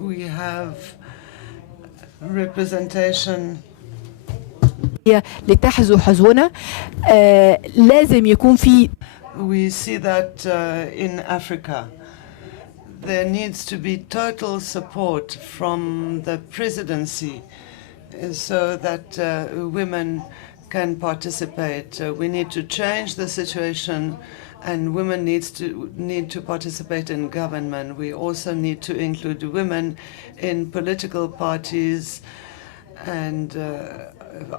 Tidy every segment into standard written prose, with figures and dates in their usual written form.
We have representation. لتحذو حذونا لازم يكون في. We see that in Africa there needs to be total support from the presidency so that women can participate. We need to change the situation, and women need to participate in government. We also need to include women in political parties and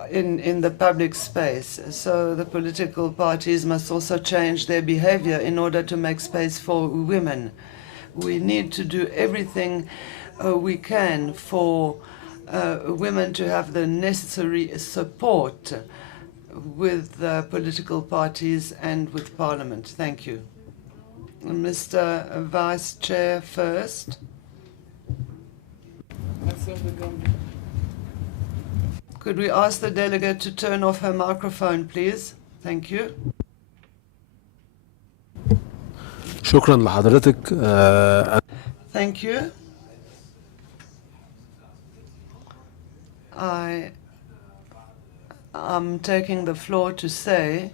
in the public space. So the political parties must also change their behavior in order to make space for women. We need to do everything we can for women to have the necessary support with political parties and with Parliament. Thank you. Mr. Vice Chair first. Could we ask the delegate to turn off her microphone, please? Thank you. شكرا لحضرتك. Thank you. I am taking the floor to say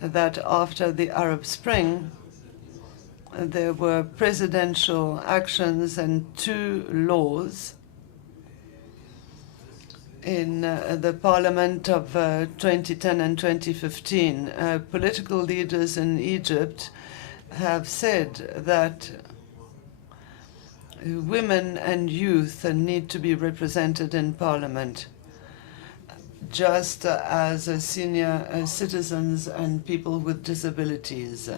that after the Arab Spring, there were presidential actions and 2 laws in the Parliament of 2010 and 2015. Political leaders in Egypt have said that women and youth need to be represented in Parliament, just as senior citizens and people with disabilities.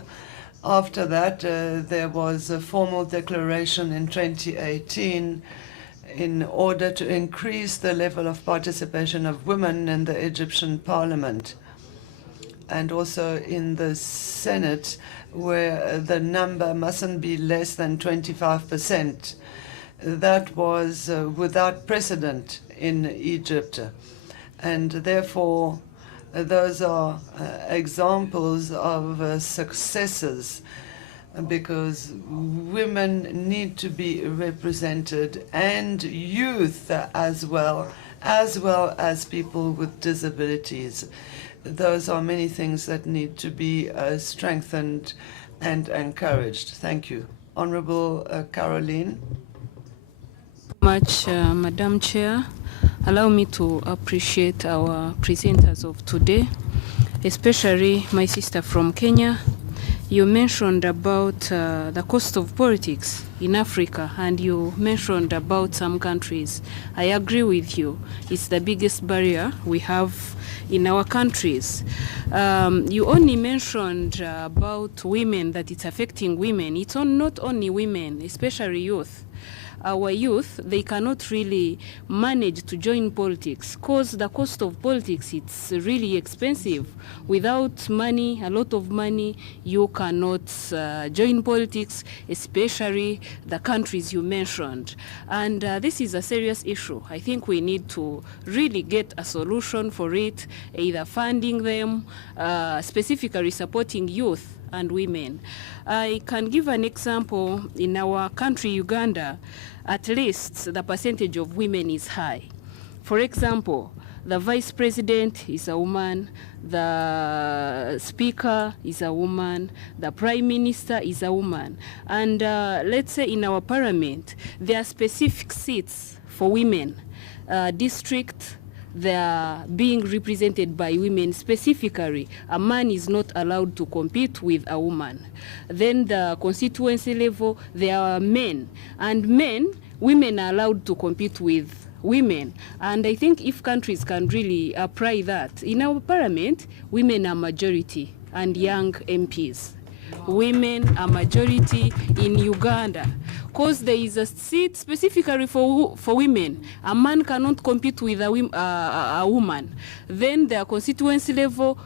After that, there was a formal declaration in 2018 in order to increase the level of participation of women in the Egyptian Parliament, and also in the Senate, where the number mustn't be less than 25%. That was without precedent in Egypt. And therefore, those are examples of successes, because women need to be represented, and youth as well as people with disabilities. Those are many things that need to be strengthened and encouraged. Thank you. Honorable Caroline. Much, Madam Chair. Allow me to appreciate our presenters of today, especially my sister from Kenya. You mentioned about the cost of politics in Africa, and you mentioned about some countries. I agree with you. It's the biggest barrier we have in our countries. You only mentioned about women, that it's affecting women. It's not only women, especially youth. Our youth, they cannot really manage to join politics because the cost of politics, it's really expensive. Without money, a lot of money, you cannot join politics, especially the countries you mentioned. And this is a serious issue. I think we need to really get a solution for it, either funding them, specifically supporting youth and women. I can give an example. In our country, Uganda, at least the percentage of women is high. For example, the vice president is a woman, the speaker is a woman, the prime minister is a woman. And let's say in our parliament, there are specific seats for women. District, they are being represented by women specifically. A man is not allowed to compete with a woman. Then the constituency level, there are men. And women are allowed to compete with women. And I think if countries can really apply that, in our parliament, women are majority and young MPs. Women are majority in Uganda because there is a seat specifically for women. A man cannot compete with a woman. Then their constituency level,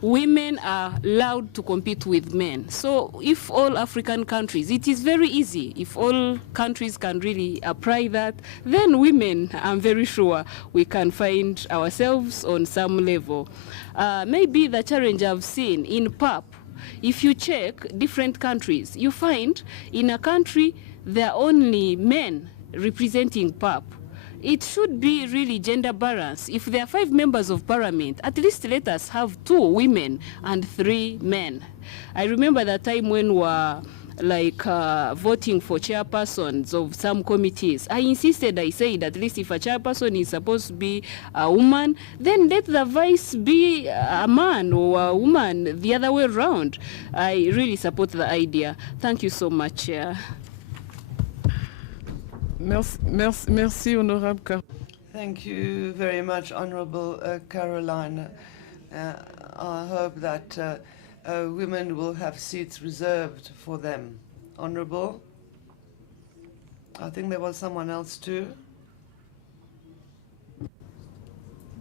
women are allowed to compete with men. So if all African countries, it is very easy. If all countries can really apply that, then women, I'm very sure we can find ourselves on some level. Maybe the challenge I've seen in PAP, if you check different countries, you find in a country there are only men representing PAP, it should be really gender balance. If there are 5 members of parliament, at least let us have 2 women and 3 men. I remember the time when we were voting for chairpersons of some committees. I insisted, I said, at least if a chairperson is supposed to be a woman, then let the vice be a man or a woman, the other way around. I really support the idea. Thank you so much, Chair. Merci, Honorable Car. Thank you very much, Honorable Caroline. I hope that women will have seats reserved for them. Honorable? I think there was someone else too.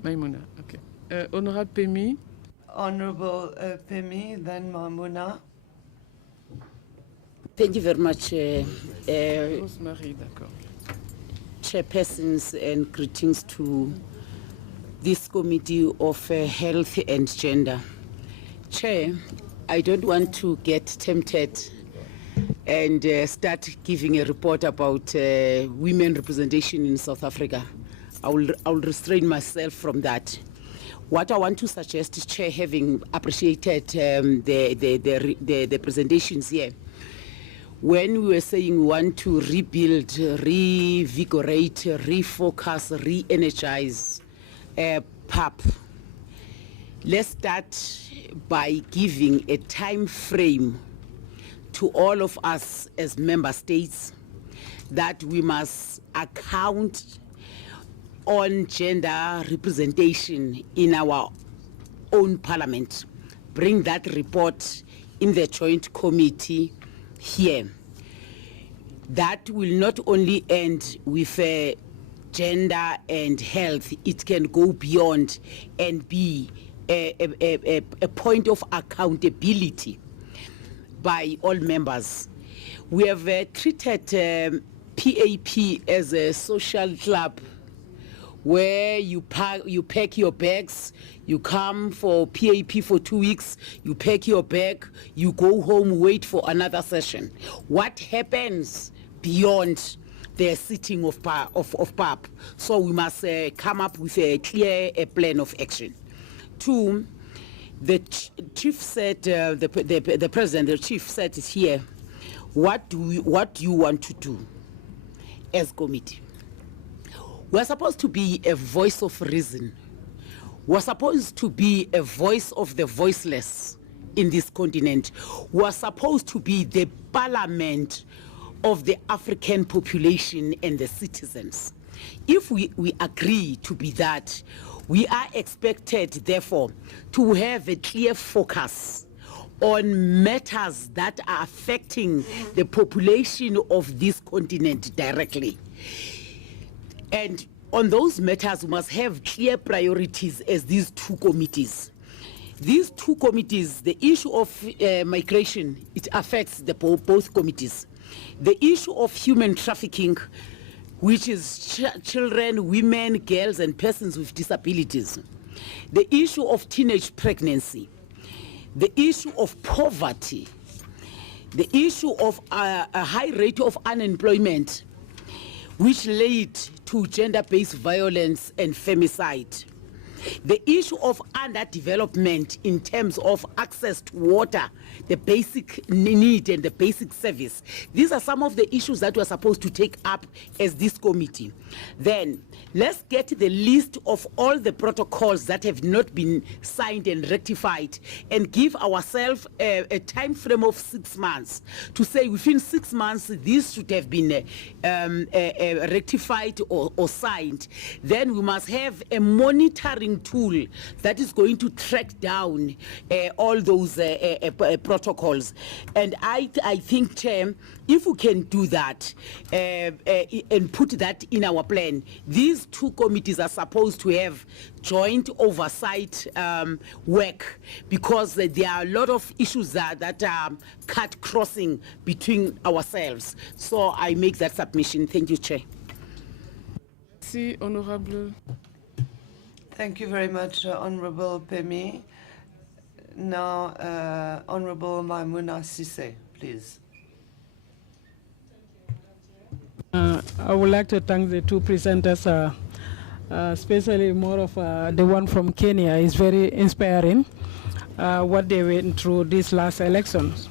Maimouna, okay. Honorable Pemi. Honorable Pemi, then Maimouna. Thank you very much, Rosemary, d'accord. Chairpersons, and greetings to this Committee of Health and Gender. Chair, I don't want to get tempted and start giving a report about women representation in South Africa. I'll restrain myself from that. What I want to suggest, Chair, having appreciated the presentations here, when we were saying we want to rebuild, revigorate, refocus, re-energize PAP, let's start by giving a time frame to all of us as member states that we must account on gender representation in our own parliament. Bring that report in the joint committee here. That will not only end with gender and health, it can go beyond and be a point of accountability by all members. We have treated PAP as a social club where you pack your bags, you come for PAP for 2 weeks, you pack your bag, you go home, wait for another session. What happens beyond the sitting of PAP? So we must come up with a clear plan of action. 2, the chief said, the president, the chief said here, what do you want to do as committee? We're supposed to be a voice of reason. We're supposed to be a voice of the voiceless in this continent. We're supposed to be the parliament of the African population and the citizens. If we agree to be that, we are expected, therefore, to have a clear focus on matters that are affecting the population of this continent directly. And on those matters, we must have clear priorities as these 2 committees. These 2 committees, the issue of migration, it affects both committees. The issue of human trafficking, which is children, women, girls, and persons with disabilities. The issue of teenage pregnancy. The issue of poverty. The issue of a high rate of unemployment, which led to gender-based violence and femicide. The issue of underdevelopment in terms of access to water, the basic need and the basic service. These are some of the issues that we're supposed to take up as this committee. Then let's get the list of all the protocols that have not been signed and rectified and give ourselves a time frame of 6 months to say within 6 months this should have been rectified or signed. Then we must have a monitoring tool that is going to track down all those protocols. And I think, Chair, if we can do that and put that in our plan, these 2 committees are supposed to have joint oversight work, because there are a lot of issues that are cut crossing between ourselves. So I make that submission. Thank you, Chair. Merci, Honorable. Thank you very much, Honorable Pemi. Now, Honorable Maimouna Sise, please. I would like to thank the two presenters, especially more of the one from Kenya is very inspiring, what they went through these last elections.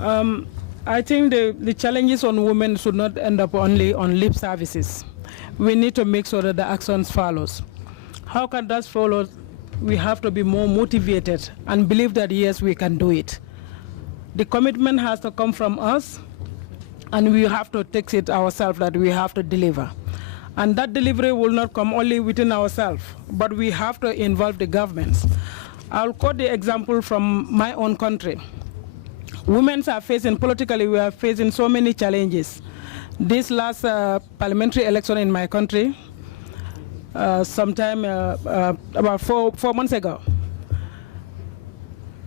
I think the challenges on women should not end up only on lip services. We need to make sure that the actions follows. How can that follow? We have to be more motivated and believe that yes, we can do it. The commitment has to come from us, and we have to take it ourselves that we have to deliver. And that delivery will not come only within ourselves, but we have to involve the governments. I'll quote the example from my own country. Women are facing, politically, we are facing so many challenges. This last parliamentary election in my country, sometime about four months ago,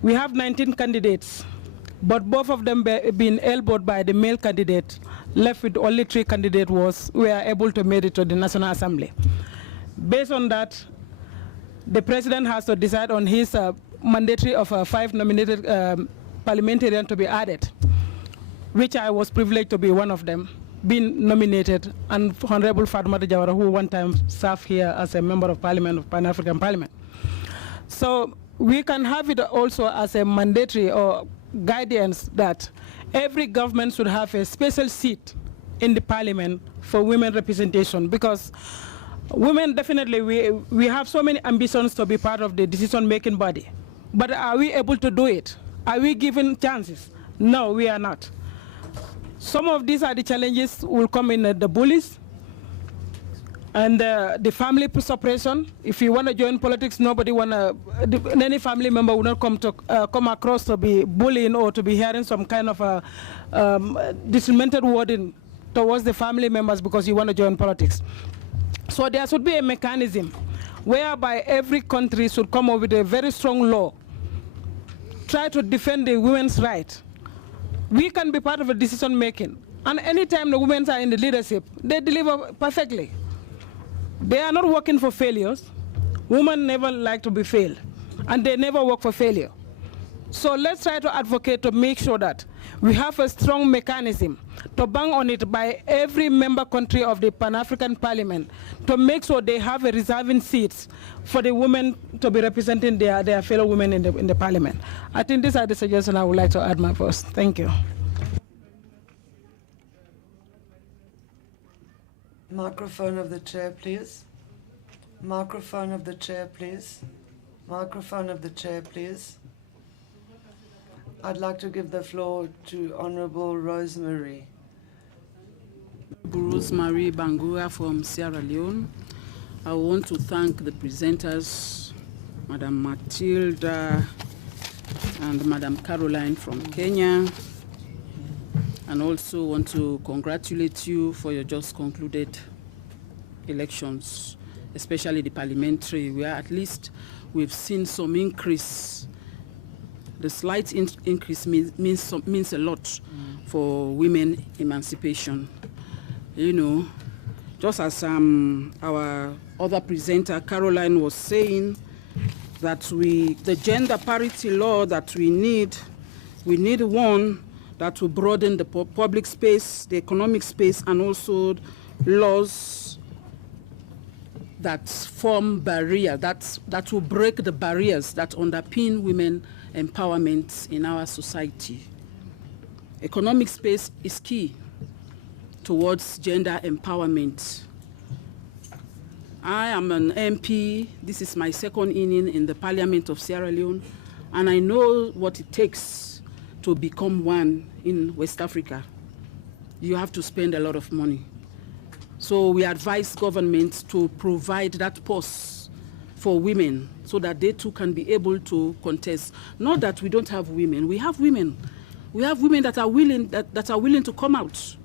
we have 19 candidates, but both of them being elbowed by the male candidate, left with only 3 candidates were able to make it to the National Assembly. Based on that, the president has to decide on his mandatory of 5 nominated parliamentarians to be added, which I was privileged to be one of them, being nominated, and Honorable Fatmata Jawara, who one time served here as a member of Parliament of Pan-African Parliament. So we can have it also as a mandatory or guidance that every government should have a special seat in the parliament for women representation, because women definitely, we have so many ambitions to be part of the decision-making body. But are we able to do it? Are we given chances? No, we are not. Some of these are the challenges will come in the bullies and the family separation. If you want to join politics, nobody any family member will not come across to be bullying or to be hearing some kind of a discriminated wording towards the family members because you want to join politics. So there should be a mechanism whereby every country should come up with a very strong law, try to defend the women's right. We can be part of the decision making, and anytime the women are in the leadership, they deliver perfectly. They are not working for failures. Women never like to be failed, and they never work for failure. So let's try to advocate to make sure that we have a strong mechanism to bang on it by every member country of the Pan-African Parliament to make sure they have a reserving seats for the women to be representing their fellow women in the Parliament. I think these are the suggestions I would like to add my first. Thank you. Microphone of the chair, please. Microphone of the chair, please. Microphone of the chair, please. I'd like to give the floor to Honorable Rosemary. Rosemary Bangura from Sierra Leone. I want to thank the presenters, Madam Matilda and Madam Caroline from Kenya, and also want to congratulate you for your just concluded elections, especially the parliamentary, where at least we've seen some increase. The slight increase means a lot for women emancipation. You know, just as our other presenter, Caroline, was saying, that the gender parity law that we need one that will broaden the public space, the economic space, and also laws that form barriers, that will break the barriers that underpin women empowerment in our society. Economic space is key towards gender empowerment. I am an MP. This is my second inning in the Parliament of Sierra Leone, and I know what it takes to become one in West Africa. You have to spend a lot of money. So we advise governments to provide that post for women so that they too can be able to contest. Not that we don't have women. We have women. We have women that are willing to come out.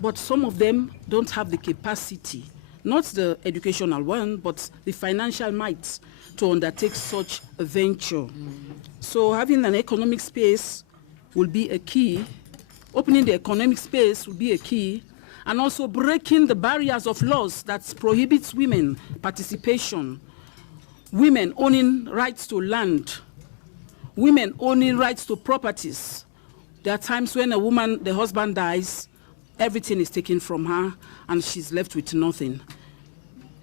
But some of them don't have the capacity, not the educational one, but the financial might to undertake such a venture. So having an economic space will be a key. Opening the economic space will be a key. And also breaking the barriers of laws that prohibits women participation. Women owning rights to land. Women owning rights to properties. There are times when a woman, the husband dies, everything is taken from her and she's left with nothing.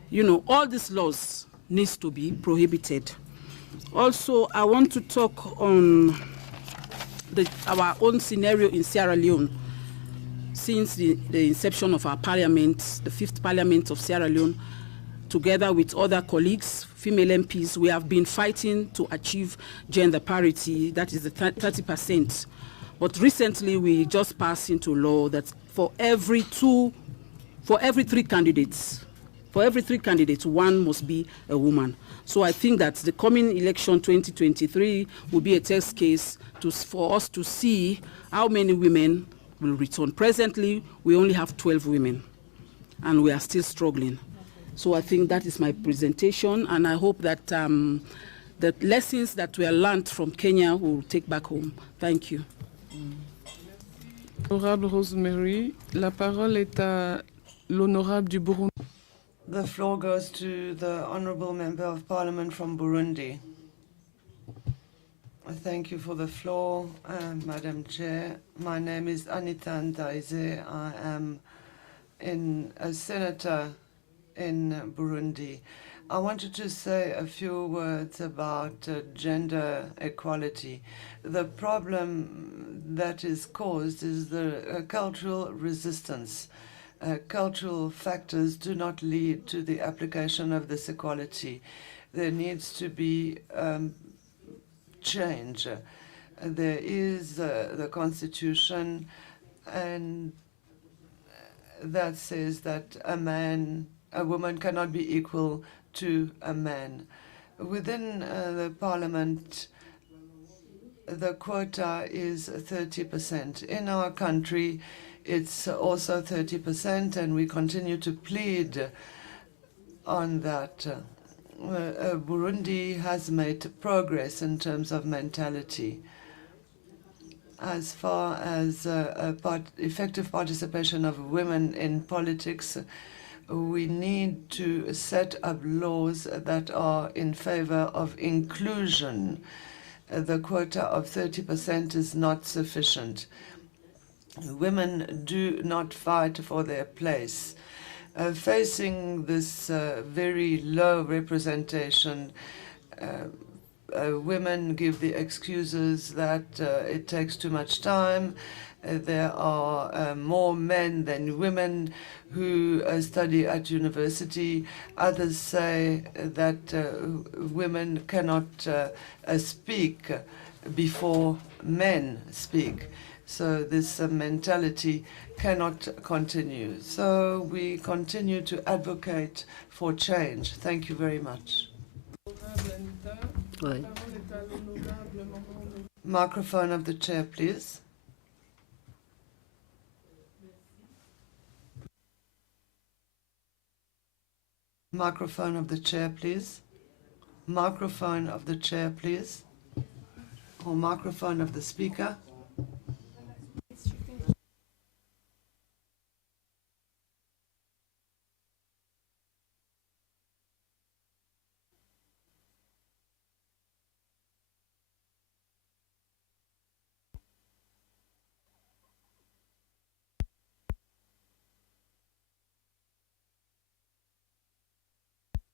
You know, all these laws needs to be prohibited. Also, I want to talk on our own scenario in Sierra Leone. Since the inception of our parliament, the 5th Parliament of Sierra Leone, together with other colleagues, female MPs, we have been fighting to achieve gender parity, that is the 30%. But recently we just passed into law that for every three candidates, one must be a woman. So I think that the coming election 2023 will be a test case for us to see how many women will return. Presently, we only have 12 women, and we are still struggling. So I think that is my presentation, and I hope that the lessons that were learned from Kenya will take back home. Thank you. Honorable Rosemary, la parole est à l'honorable du Burundi. The floor goes to the Honourable Member of Parliament from Burundi. Thank you for the floor, Madam Chair. My name is Anita Ndaize. I am a senator in Burundi. I wanted to say a few words about gender equality. The problem that is caused is the cultural resistance. Cultural factors do not lead to the application of this equality. There needs to be change. There is the Constitution, and that says that a woman cannot be equal to a man. Within the Parliament, the quota is 30%. In our country, it's also 30%, and we continue to plead on that. Burundi has made progress in terms of mentality. As far as effective participation of women in politics, we need to set up laws that are in favor of inclusion. The quota of 30% is not sufficient. Women do not fight for their place. Facing this very low representation, women give the excuses that it takes too much time. There are more men than women who study at university. Others say that women cannot speak before men speak. So this mentality cannot continue. So we continue to advocate for change. Thank you very much. Microphone of the chair, please. Microphone of the chair, please. Microphone of the chair, please. Or microphone of the speaker.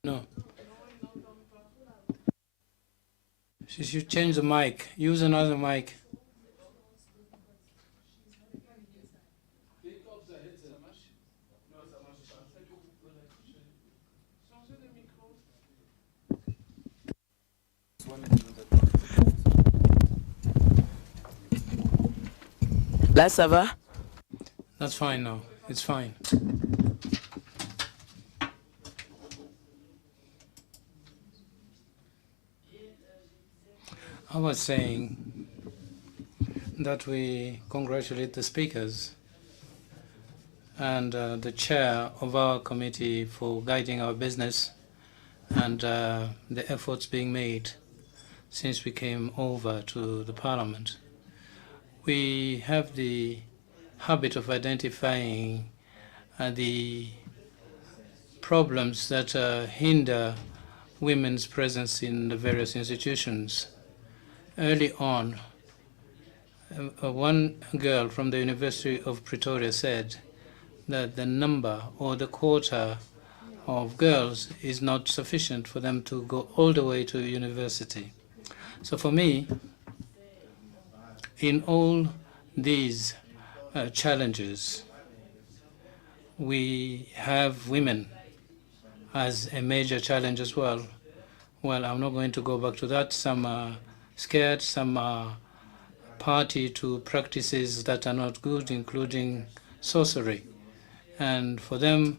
No. She should change the mic. Use another mic. Là, ça va? That's fine now. It's fine. I was saying that we congratulate the speakers and the chair of our committee for guiding our business and the efforts being made since we came over to the Parliament. We have the habit of identifying the problems that hinder women's presence in the various institutions. Early on, one girl from the University of Pretoria said that the number or the quota of girls is not sufficient for them to go all the way to university. So for me, in all these challenges, we have women as a major challenge as well. Well, I'm not going to go back to that. Some are scared, some are party to practices that are not good, including sorcery. And for them,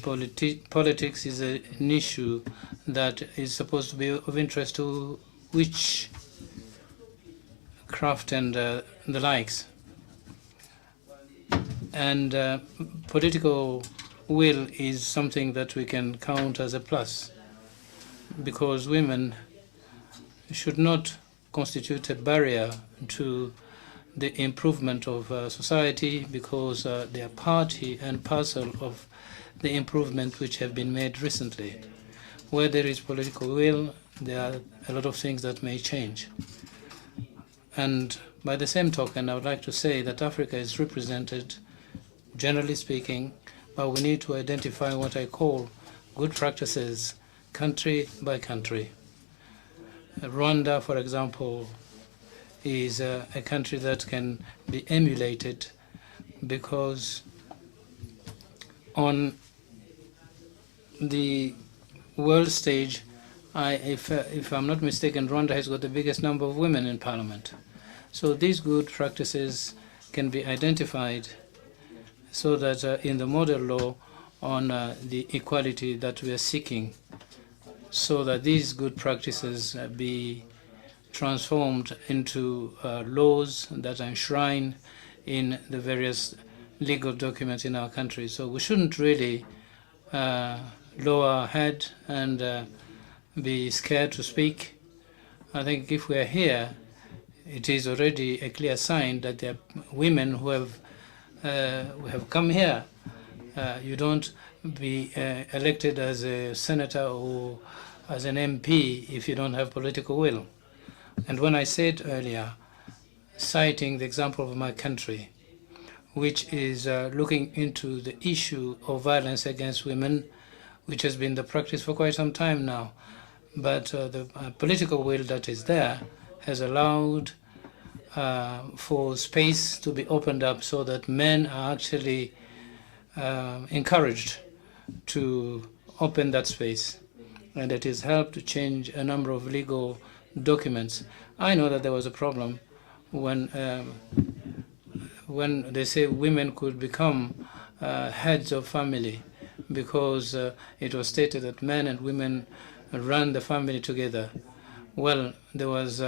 politics is an issue that is supposed to be of interest to witchcraft and the likes. And political will is something that we can count as a plus, because women should not constitute a barrier to the improvement of society, because they are party and parcel of the improvement which have been made recently. Where there is political will, there are a lot of things that may change. And by the same token, I would like to say that Africa is represented, generally speaking, but we need to identify what I call good practices, country by country. Rwanda, for example, is a country that can be emulated, because on the world stage, if I'm not mistaken, Rwanda has got the biggest number of women in parliament. So these good practices can be identified so that in the model law on the equality that we are seeking, so that these good practices be transformed into laws that are enshrined in the various legal documents in our country. So we shouldn't really lower our head and be scared to speak. I think if we are here, it is already a clear sign that there are women who have come here. You don't be elected as a senator or as an MP if you don't have political will. And when I said earlier, citing the example of my country, which is looking into the issue of violence against women, which has been the practice for quite some time now, but the political will that is there has allowed for space to be opened up so that men are actually encouraged to open that space. And it has helped to change a number of legal documents. I know that there was a problem when they say women could become heads of family, because it was stated that men and women run the family together. Well, there was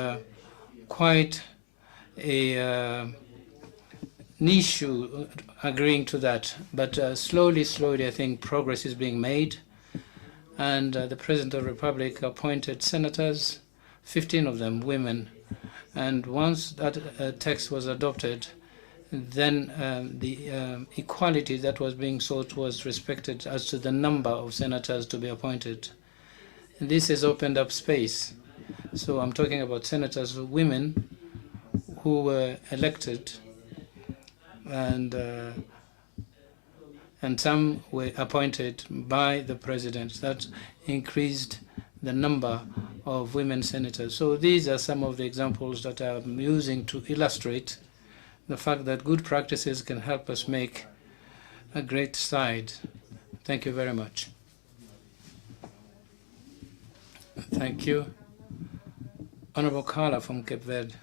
quite an issue agreeing to that, but slowly, I think progress is being made. And the President of the Republic appointed senators, 15 of them women. And once that text was adopted, then the equality that was being sought was respected as to the number of senators to be appointed. And this has opened up space. So I'm talking about senators, women, who were elected, and some were appointed by the president. That increased the number of women senators. So these are some of the examples that I'm using to illustrate the fact that good practices can help us make a great stride. Thank you very much. Thank you. Honorable Carla from Cape Verde.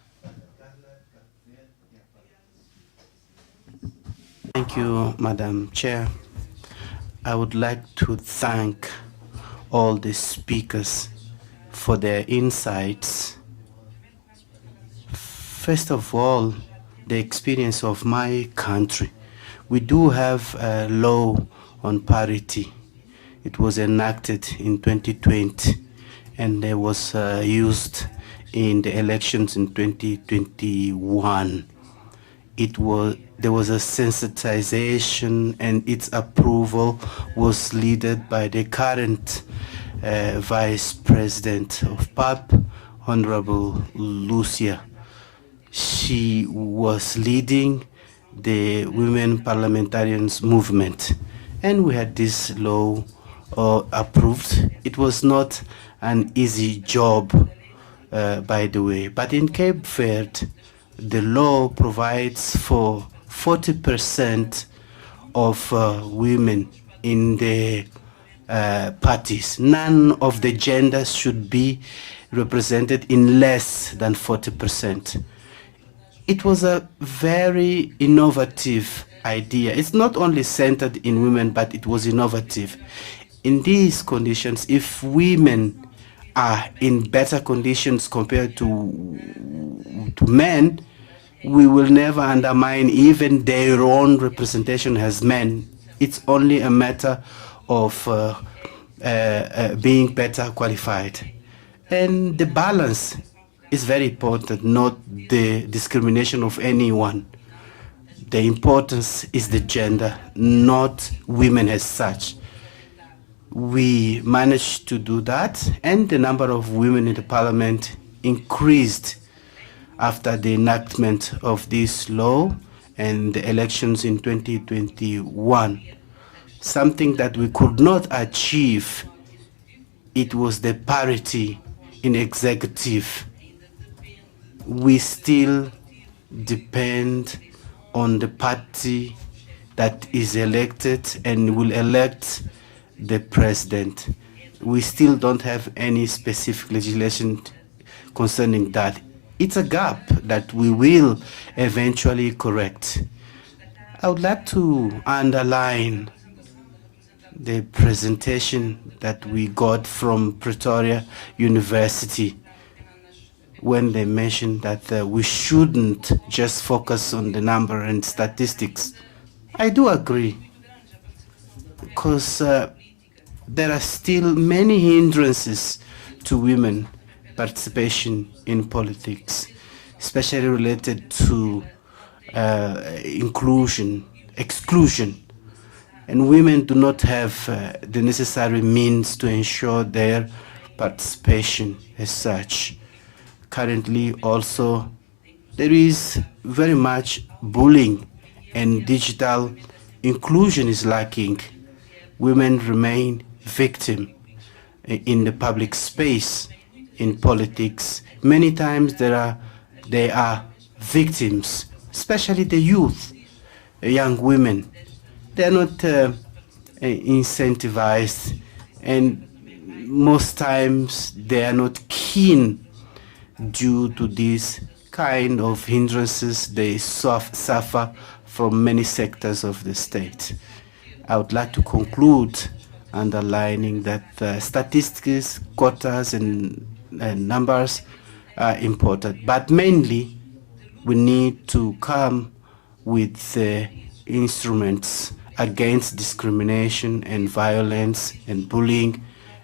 Thank you, Madam Chair. I would like to thank all the speakers for their insights. First of all, the experience of my country. We do have a law on parity. It was enacted in 2020, and it was used in the elections in 2021. There was a sensitization, and its approval was led by the current Vice President of PAP, Honorable Lucia. She was leading the women parliamentarians movement. And we had this law approved. It was not an easy job, by the way, but in Cape Verde, the law provides for 40% of women in the parties. None of the genders should be represented in less than 40%. It was a very innovative idea. It's not only centered in women, but it was innovative. In these conditions, if women are in better conditions compared to men, we will never undermine even their own representation as men. It's only a matter of being better qualified. And the balance is very important, not the discrimination of anyone. The importance is the gender, not women as such. We managed to do that, and the number of women in the parliament increased after the enactment of this law and the elections in 2021. Something that we could not achieve, it was the parity in executive. We still depend on the party that is elected and will elect the president. We still don't have any specific legislation concerning that. It's a gap that we will eventually correct. I would like to underline the presentation that we got from Pretoria University when they mentioned that we shouldn't just focus on the number and statistics. I do agree, because there are still many hindrances to women participation in politics, especially related to exclusion, and women do not have the necessary means to ensure their participation as such. Currently also, there is very much bullying, and digital inclusion is lacking. Women remain victim in the public space, in politics. Many times they are victims, especially the youth, young women. They are not incentivized, and most times they are not keen due to these kind of hindrances they suffer from many sectors of the state. I would like to conclude underlining that statistics, quotas, and numbers are important, but mainly we need to come with instruments against discrimination and violence and bullying,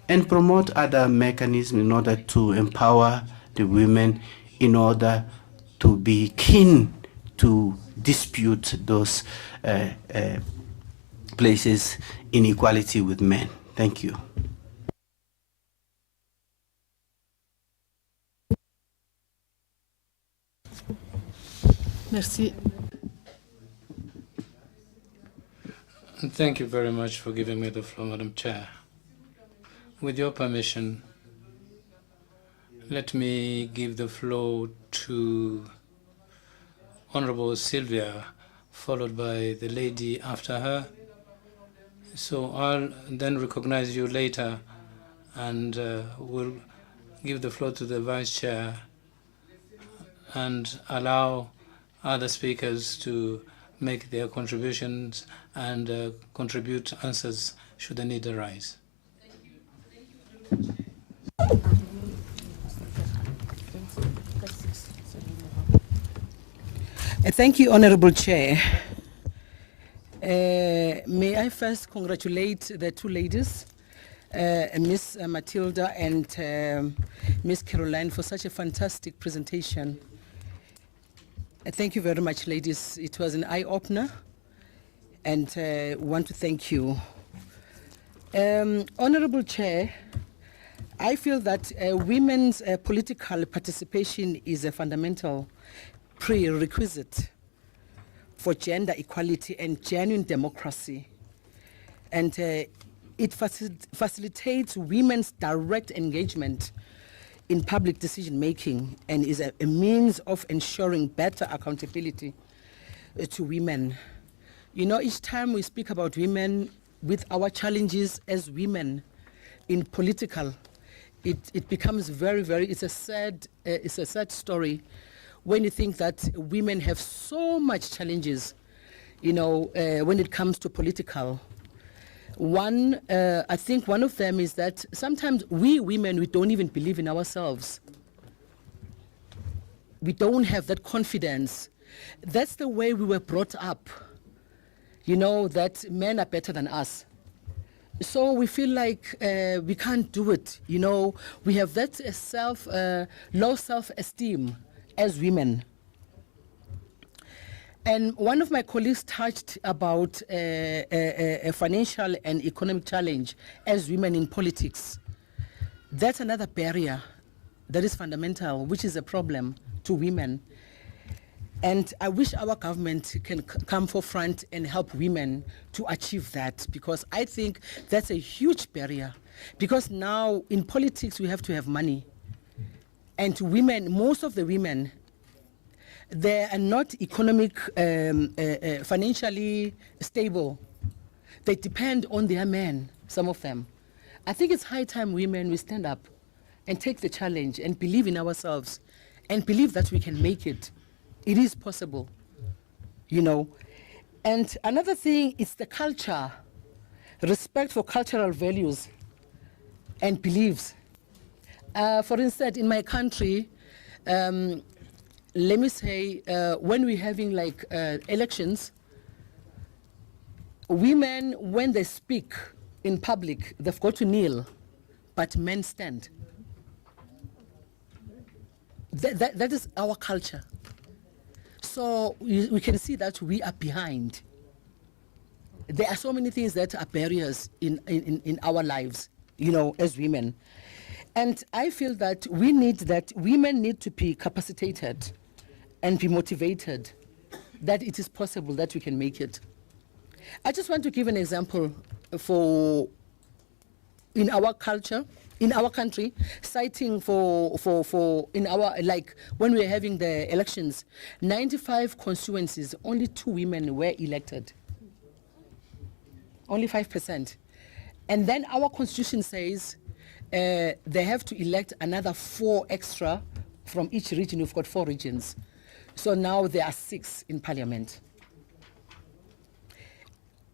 and promote other mechanisms in order to empower the women in order to be keen to dispute those places in equality with men. Thank you. Merci. Thank you very much for giving me the floor, Madam Chair. With your permission, let me give the floor to Honorable Sylvia, followed by the lady after her. So I'll then recognize you later, and we'll give the floor to the Vice Chair and allow other speakers to make their contributions and contribute answers should the need arise. Thank you, Honorable Chair. May I first congratulate the two ladies, Ms. Matilda and Ms. Caroline, for such a fantastic presentation. Thank you very much, ladies. It was an eye-opener, and want to thank you. Honorable Chair, I feel that women's political participation is a fundamental prerequisite for gender equality and genuine democracy. And it facilitates women's direct engagement in public decision making and is a means of ensuring better accountability to women. You know, each time we speak about women with our challenges as women in political, it becomes it's a sad story when you think that women have so much challenges, you know, when it comes to political. I think one of them is that sometimes we women, we don't even believe in ourselves. We don't have that confidence. That's the way we were brought up, you know, that men are better than us. So we feel like we can't do it, you know. We have that low self-esteem as women. And one of my colleagues touched about a financial and economic challenge as women in politics. That's another barrier that is fundamental, which is a problem to women. And I wish our government can come forefront and help women to achieve that, because I think that's a huge barrier. Because now in politics, we have to have money. And women, most of the women, they are not financially stable. They depend on their men, some of them. I think it's high time women, we stand up and take the challenge and believe in ourselves and believe that we can make it. It is possible, you know. And another thing is the culture, respect for cultural values and beliefs. For instance, in my country, let me say, when we're having like elections, women, when they speak in public, they've got to kneel, but men stand. That is our culture. So we can see that we are behind. There are so many things that are barriers in our lives, you know, as women. And I feel that women need to be capacitated and be motivated, that it is possible that we can make it. I just want to give an example in our culture, in our country, citing in our, like when we were having the elections, 95 constituencies, only 2 women were elected. Only 5%. And then our constitution says they have to elect another 4 extra from each region. We've got 4 regions. So now there are 6 in parliament.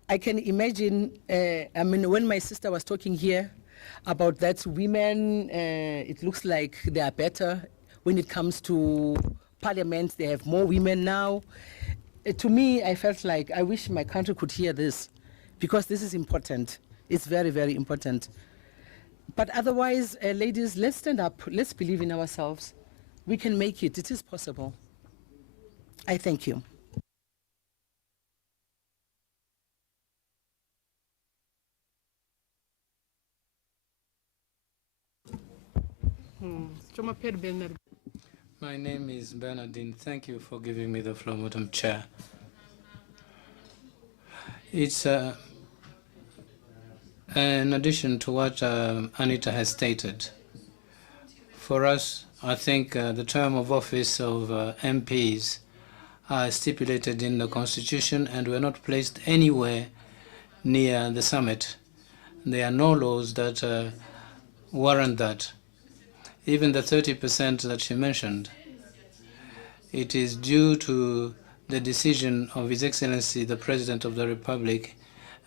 I can imagine, I mean, when my sister was talking here about that women, it looks like they are better when it comes to parliament. They have more women now. To me, I felt like I wish my country could hear this, because this is important. It's very, very important. But otherwise, ladies, let's stand up. Let's believe in ourselves. We can make it. It is possible. I thank you. My name is Bernardine. Thank you for giving me the floor, Madam Chair. It's in addition to what Anita has stated. For us, I think the term of office of MPs are stipulated in the Constitution and were not placed anywhere near the summit. There are no laws that warrant that. Even the 30% that she mentioned, it is due to the decision of His Excellency, the President of the Republic,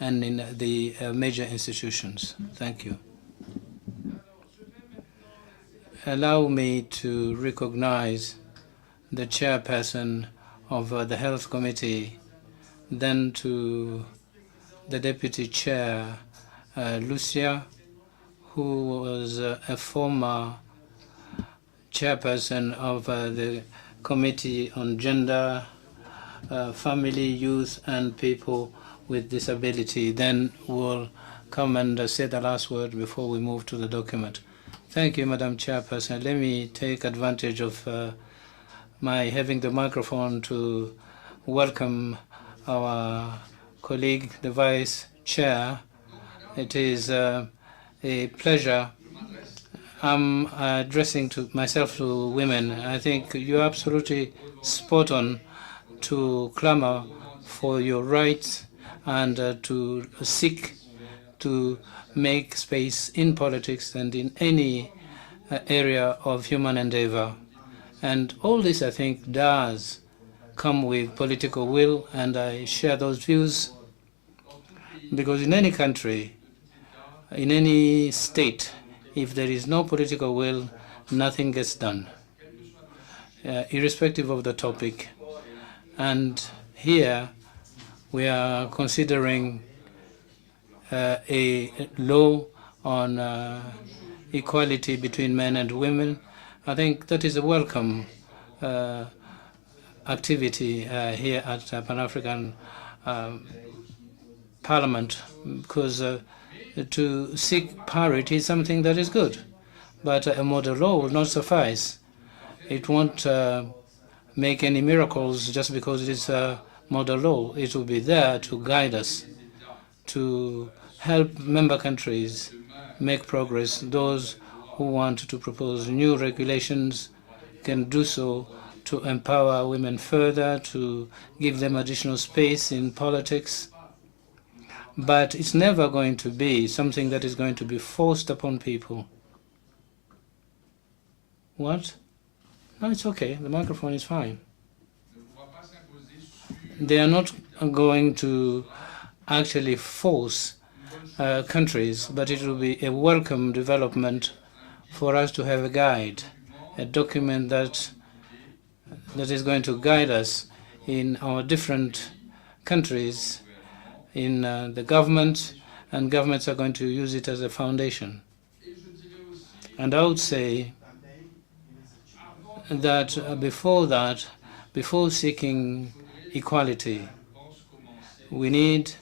and in the major institutions. Thank you. Allow me to recognize the chairperson of the Health Committee, then to the Deputy Chair, Lucia, who was a former chairperson of the Committee on Gender, Family, Youth, and People with Disability. Then we'll come and say the last word before we move to the document. Thank you, Madam Chairperson. Let me take advantage of my having the microphone to welcome our colleague, the Vice Chair. It is a pleasure. I'm addressing myself to women. I think you're absolutely spot on to clamor for your rights and to seek to make space in politics and in any area of human endeavor. And all this, I think, does come with political will, and I share those views, because in any country, in any state, if there is no political will, nothing gets done, irrespective of the topic. And here we are considering a law on equality between men and women. I think that is a welcome activity here at Pan-African Parliament, because to seek parity is something that is good, but a model law will not suffice. It won't make any miracles just because it is a model law. It will be there to guide us, to help member countries make progress. Those who want to propose new regulations can do so to empower women further, to give them additional space in politics. But it's never going to be something that is going to be forced upon people. What? No, it's okay. The microphone is fine. They are not going to actually force countries, but it will be a welcome development for us to have a guide, a document that is going to guide us in our different countries, in the government, and governments are going to use it as a foundation. And I would say that before seeking equality, we need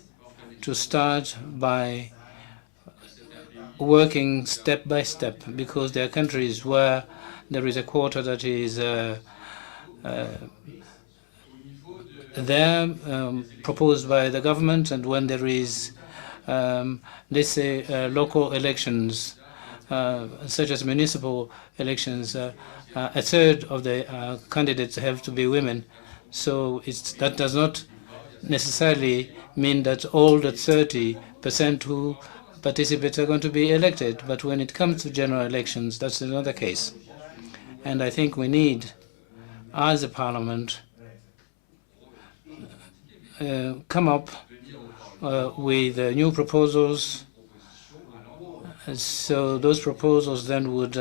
to start by working step by step, because there are countries where there is a quota that is proposed by the government, and when there is, let's say, local elections, such as municipal elections, a third of the candidates have to be women. So that does not necessarily mean that all the 30% who participate are going to be elected. But when it comes to general elections, that's another case. And I think we need, as a parliament, come up with new proposals. So those proposals then would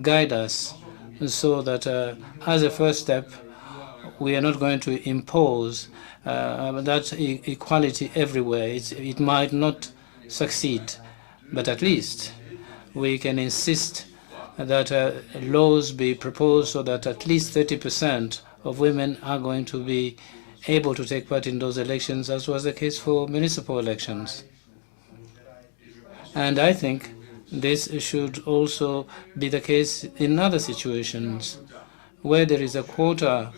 guide us, so that as a first step, we are not going to impose that equality everywhere. It might not succeed, but at least we can insist that laws be proposed so that at least 30% of women are going to be able to take part in those elections, as was the case for municipal elections. And I think this should also be the case in other situations where there is a quota.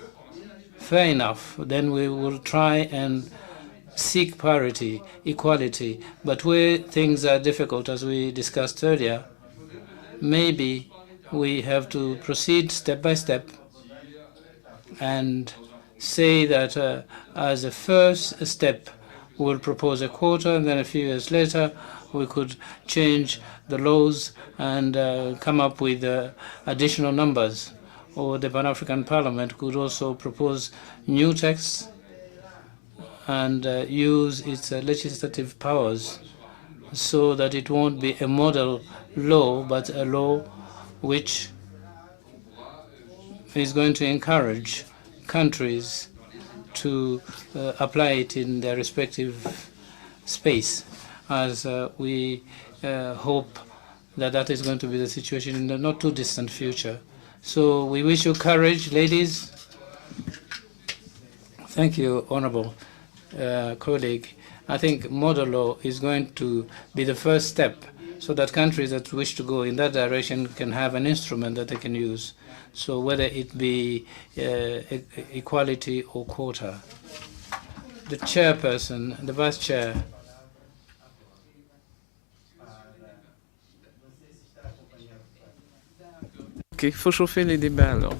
Fair enough, then we will try and seek parity, equality. But where things are difficult, as we discussed earlier, maybe we have to proceed step by step and say that as a first step, we'll propose a quota, and then a few years later, we could change the laws and come up with additional numbers. Or the Pan-African Parliament could also propose new texts and use its legislative powers, so that it won't be a model law, but a law which is going to encourage countries to apply it in their respective space, as we hope that is going to be the situation in the not too distant future. So we wish you courage, ladies. Thank you, honorable colleague. I think model law is going to be the first step, so that countries that wish to go in that direction can have an instrument that they can use. So whether it be equality or quota. The chairperson, the vice chair. Ok, il faut chauffer les débats alors.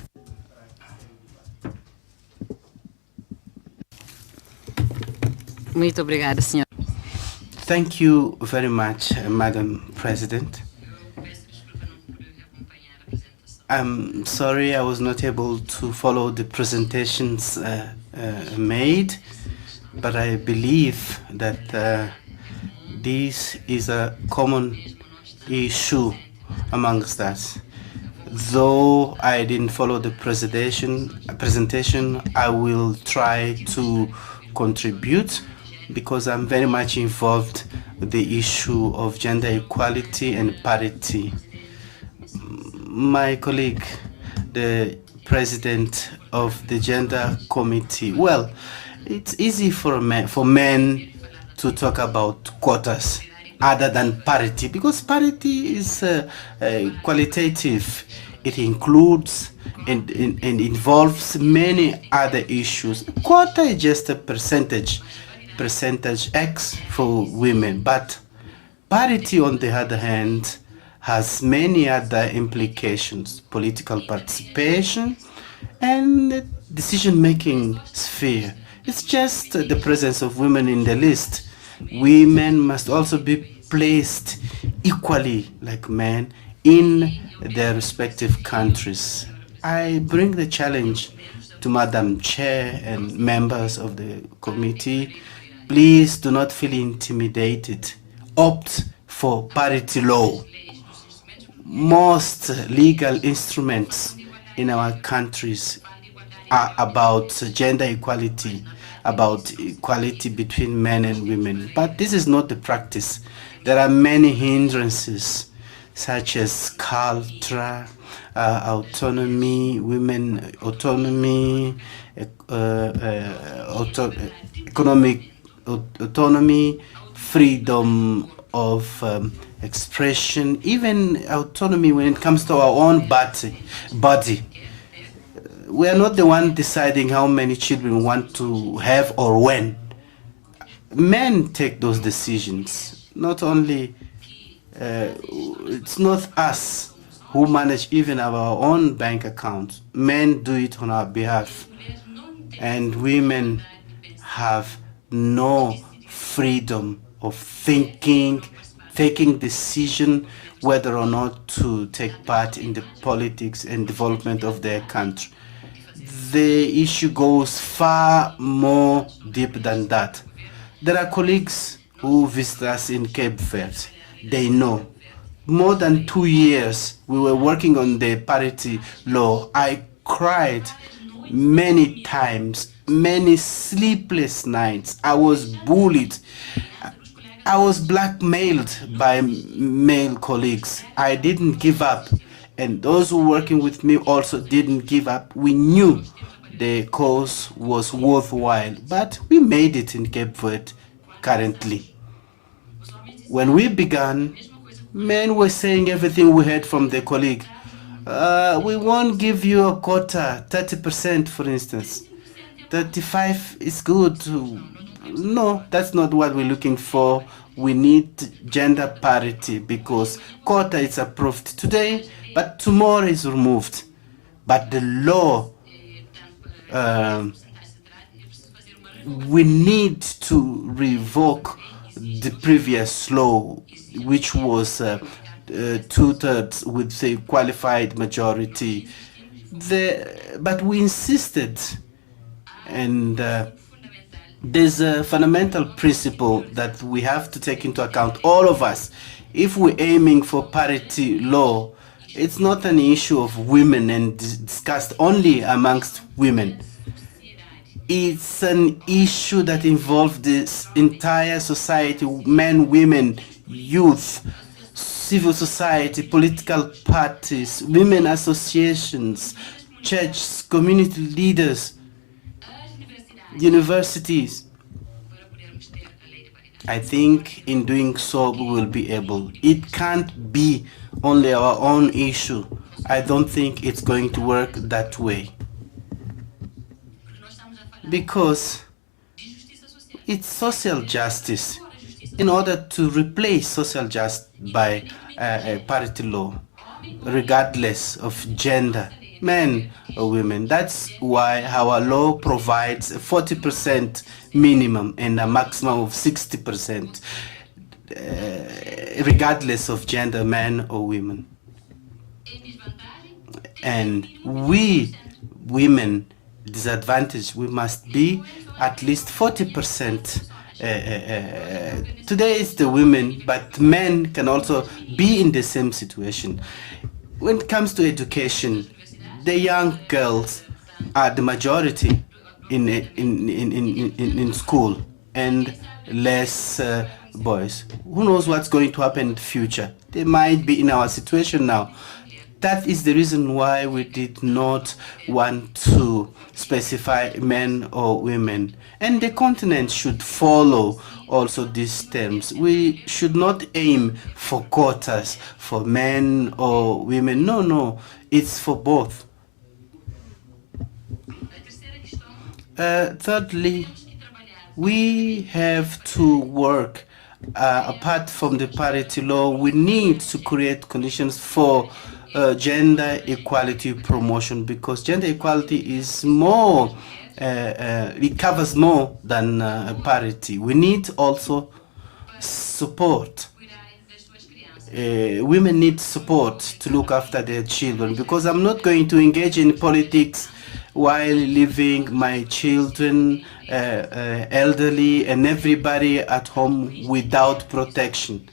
Muito obrigada, senhor. Thank you very much, Madam President. I'm sorry I was not able to follow the presentations made, but I believe that this is a common issue amongst us. Though I didn't follow the presentation, I will try to contribute because I'm very much involved with the issue of gender equality and parity. My colleague, the president of the gender committee, well, it's easy for men to talk about quotas other than parity, because parity is qualitative. It includes and involves many other issues. Quota is just a percentage X for women, but parity, on the other hand, has many other implications: political participation and decision-making sphere. It's just the presence of women in the list. Women must also be placed equally like men in their respective countries. I bring the challenge to Madam Chair and members of the committee. Please do not feel intimidated. Opt for parity law. Most legal instruments in our countries are about gender equality, about equality between men and women. But this is not the practice. There are many hindrances, such as culture, autonomy, women autonomy, economic autonomy, freedom of expression, even autonomy when it comes to our own body. We are not the one deciding how many children we want to have or when. Men take those decisions. Not only, it's not us who manage even our own bank account. Men do it on our behalf. And women have no freedom of thinking, taking decision whether or not to take part in the politics and development of their country. The issue goes far more deep than that. There are colleagues who visit us in Cape Verde. They know. More than 2 years we were working on the parity law. I cried many times, many sleepless nights. I was bullied. I was blackmailed by male colleagues. I didn't give up. And those who were working with me also didn't give up. We knew the cause was worthwhile, but we made it in Cape Verde currently. When we began, men were saying everything we heard from the colleague. We won't give you a quota, 30% for instance. 35 is good. No, that's not what we're looking for. We need gender parity because quota is approved today, but tomorrow is removed. But the law, we need to revoke the previous law, which was 2/3 with a qualified majority. But we insisted, and there's a fundamental principle that we have to take into account, all of us. If we're aiming for parity law, it's not an issue of women and discussed only amongst women. It's an issue that involves this entire society, men, women, youth, civil society, political parties, women associations, churches, community leaders, universities. I think in doing so we will be able. It can't be only our own issue. I don't think it's going to work that way. Because it's social justice. In order to replace social justice by parity law, regardless of gender, men or women. That's why our law provides a 40% minimum and a maximum of 60%, regardless of gender, men or women. And we, women, disadvantaged, we must be at least 40%. Today it's the women, but men can also be in the same situation. When it comes to education, the young girls are the majority in school, and less boys. Who knows what's going to happen in the future? They might be in our situation now. That is the reason why we did not want to specify men or women. And the continent should follow also these terms. We should not aim for quotas for men or women. No, no, it's for both. Thirdly, we have to work apart from the parity law. We need to create conditions for gender equality promotion, because gender equality is more, it covers more than parity. We need also support. Women need support to look after their children, because I'm not going to engage in politics while leaving my children, elderly, and everybody at home without protection.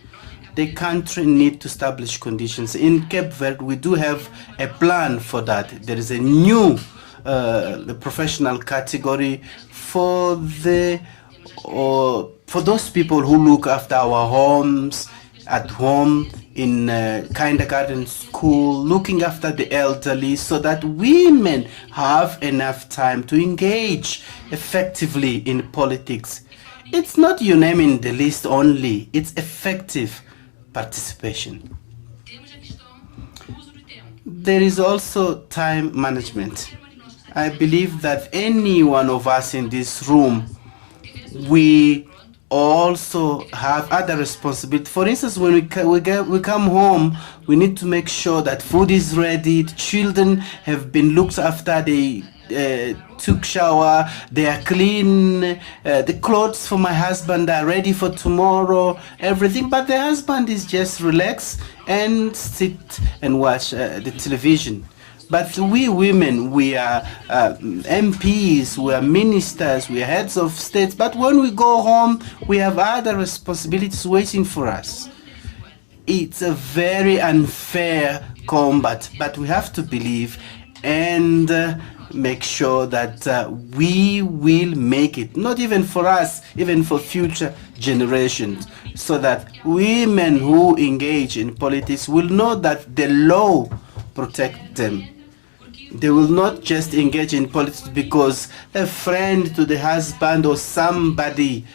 The country needs to establish conditions. In Cape Verde, we do have a plan for that. There is a new professional category for those people who look after our homes, at home, in kindergarten, school, looking after the elderly, so that women have enough time to engage effectively in politics. It's not you naming the list only, it's effective participation. There is also time management. I believe that any one of us in this room, we also have other responsibilities. For instance, when we come home, we need to make sure that food is ready, the children have been looked after, they took shower, they are clean, the clothes for my husband are ready for tomorrow, everything. But the husband is just relax and sit and watch the television. But we women, we are MPs, we are ministers, we are heads of states. But when we go home, we have other responsibilities waiting for us. It's a very unfair combat, but we have to believe and make sure that we will make it, not even for us, even for future generations, so that women who engage in politics will know that the law protects them. They will not just engage in politics because a friend to the husband or somebody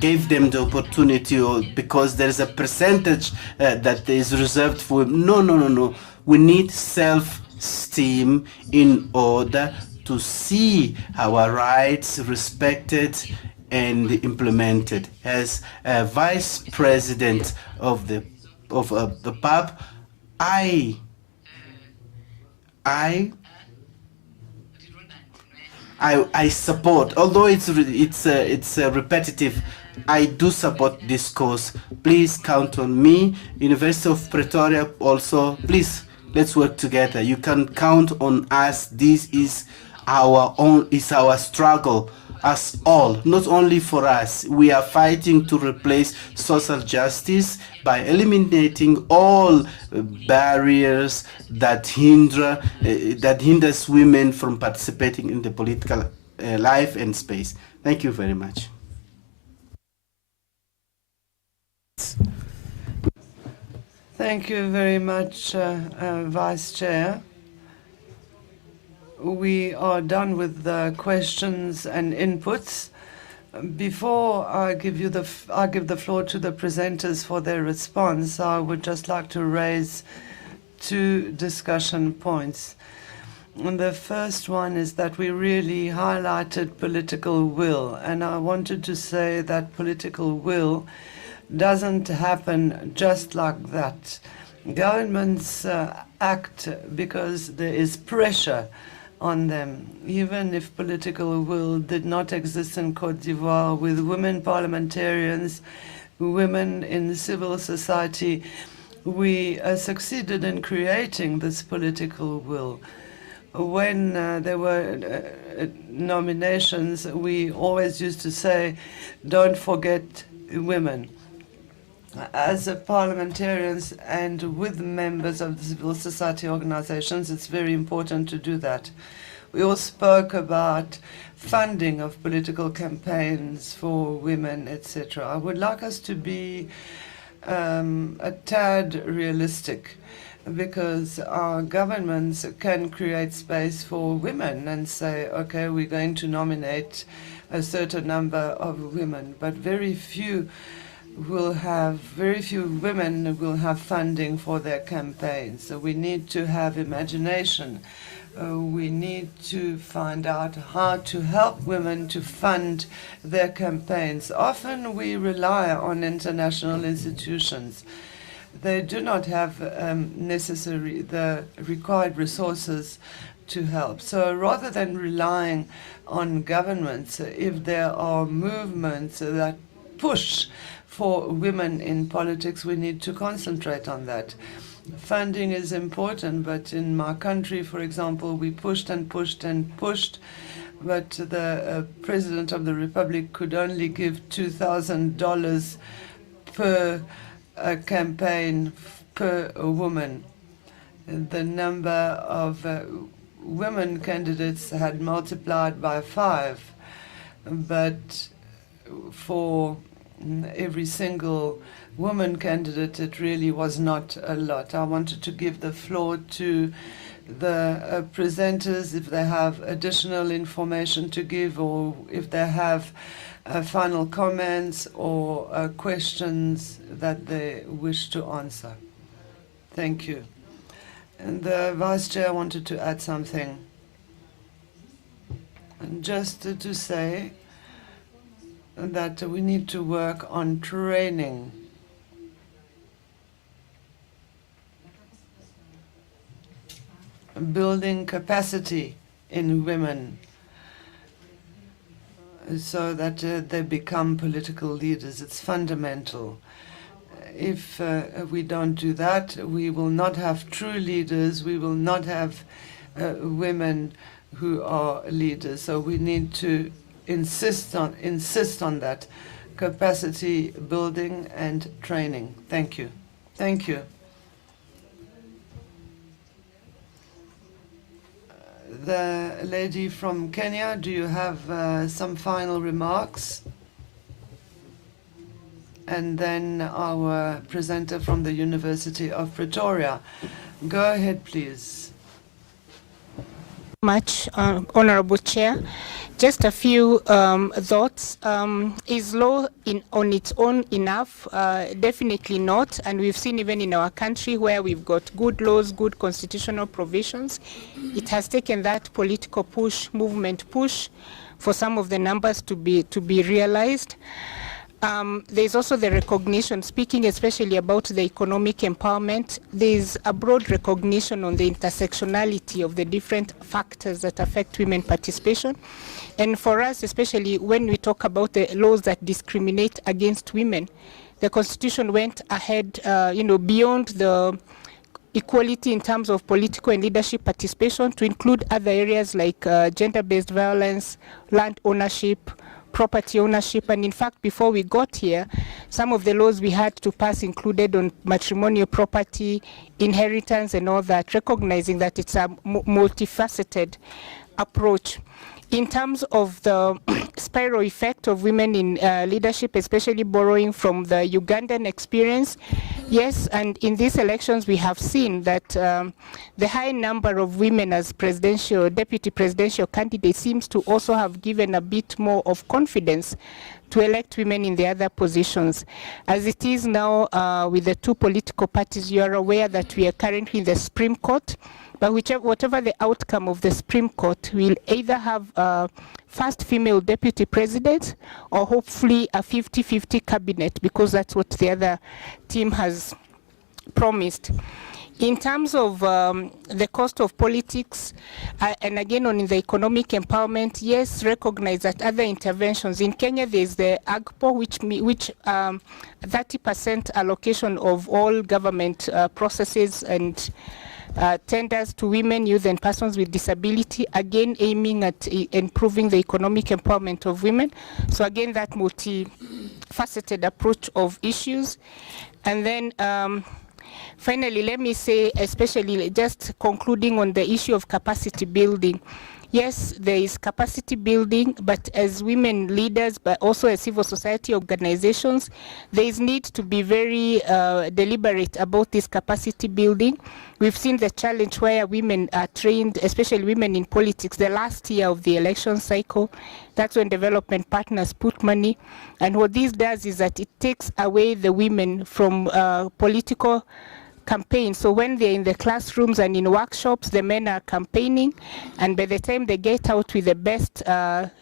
gave them the opportunity, or because there is a percentage that is reserved for women. No, no, no, no. We need self-esteem in order to see our rights respected and implemented. As a vice president of the PAP, I support, although it's repetitive, I do support this course. Please count on me. University of Pretoria also, please, let's work together. You can count on us. This is our struggle, us all, not only for us. We are fighting to replace social justice by eliminating all barriers that hinders women from participating in the political life and space. Thank you very much. Thank you very much, Vice Chair. We are done with the questions and inputs. Before I give the floor to the presenters for their response, I would just like to raise two discussion points. And the first one is that we really highlighted political will, and I wanted to say that political will doesn't happen just like that. Governments act because there is pressure on them. Even if political will did not exist in Côte d'Ivoire, with women parliamentarians, women in civil society, we succeeded in creating this political will. When there were nominations, we always used to say, don't forget women. As parliamentarians and with members of the civil society organizations, it's very important to do that. We all spoke about funding of political campaigns for women, etc. I would like us to be a tad realistic, because our governments can create space for women and say, okay, we're going to nominate a certain number of women, but very few women will have funding for their campaigns. So we need to have imagination. We need to find out how to help women to fund their campaigns. Often we rely on international institutions. They do not have the required resources to help. So rather than relying on governments, if there are movements that push for women in politics, we need to concentrate on that. Funding is important, but in my country, for example, we pushed and pushed and pushed, but the President of the Republic could only give $2,000 per campaign per woman. The number of women candidates had multiplied by 5, but for every single woman candidate, it really was not a lot. I wanted to give the floor to the presenters if they have additional information to give, or if they have final comments or questions that they wish to answer. Thank you. And the Vice Chair wanted to add something. And just to say that we need to work on training. Building capacity in women so that they become political leaders. It's fundamental. If we don't do that, we will not have true leaders. We will not have women who are leaders. So we need to insist on that capacity building and training. Thank you. Thank you. The lady from Kenya, do you have some final remarks? And then our presenter from the University of Pretoria. Go ahead, please. Much, Honorable Chair. Just a few thoughts. Is law on its own enough? Definitely not. And we've seen even in our country where we've got good laws, good constitutional provisions, it has taken that political push, movement push, for some of the numbers to be realized. There's also the recognition, speaking especially about the economic empowerment, there's a broad recognition on the intersectionality of the different factors that affect women participation. And for us, especially when we talk about the laws that discriminate against women, the Constitution went ahead, beyond the equality in terms of political and leadership participation to include other areas like gender-based violence, land ownership, property ownership. And in fact, before we got here, some of the laws we had to pass included on matrimonial property, inheritance and all that, recognizing that it's a multifaceted approach. in terms of the spiral effect of women in leadership, especially borrowing from the Ugandan experience, yes, and in these elections we have seen that the high number of women as presidential, deputy presidential candidates seems to also have given a bit more of confidence to elect women in the other positions. As it is now with the two political parties, you are aware that we are currently in the Supreme Court, but whatever the outcome of the Supreme Court, we'll either have a first female deputy president or hopefully a 50-50 cabinet, because that's what the other team has promised. In terms of the cost of politics, and again on the economic empowerment, yes, recognize that other interventions. In Kenya, there's the AGPO, which 30% allocation of all government processes and tenders to women, youth, and persons with disability, again aiming at improving the economic empowerment of women. So again, that multifaceted approach of issues. And then finally, let me say, especially just concluding on the issue of capacity building. Yes, there is capacity building, but as women leaders, but also as civil society organizations, there is need to be very deliberate about this capacity building. We've seen the challenge where women are trained, especially women in politics, the last year of the election cycle. That's when development partners put money. And what this does is that it takes away the women from political campaign. So when they're in the classrooms and in workshops, the men are campaigning, and by the time they get out with the best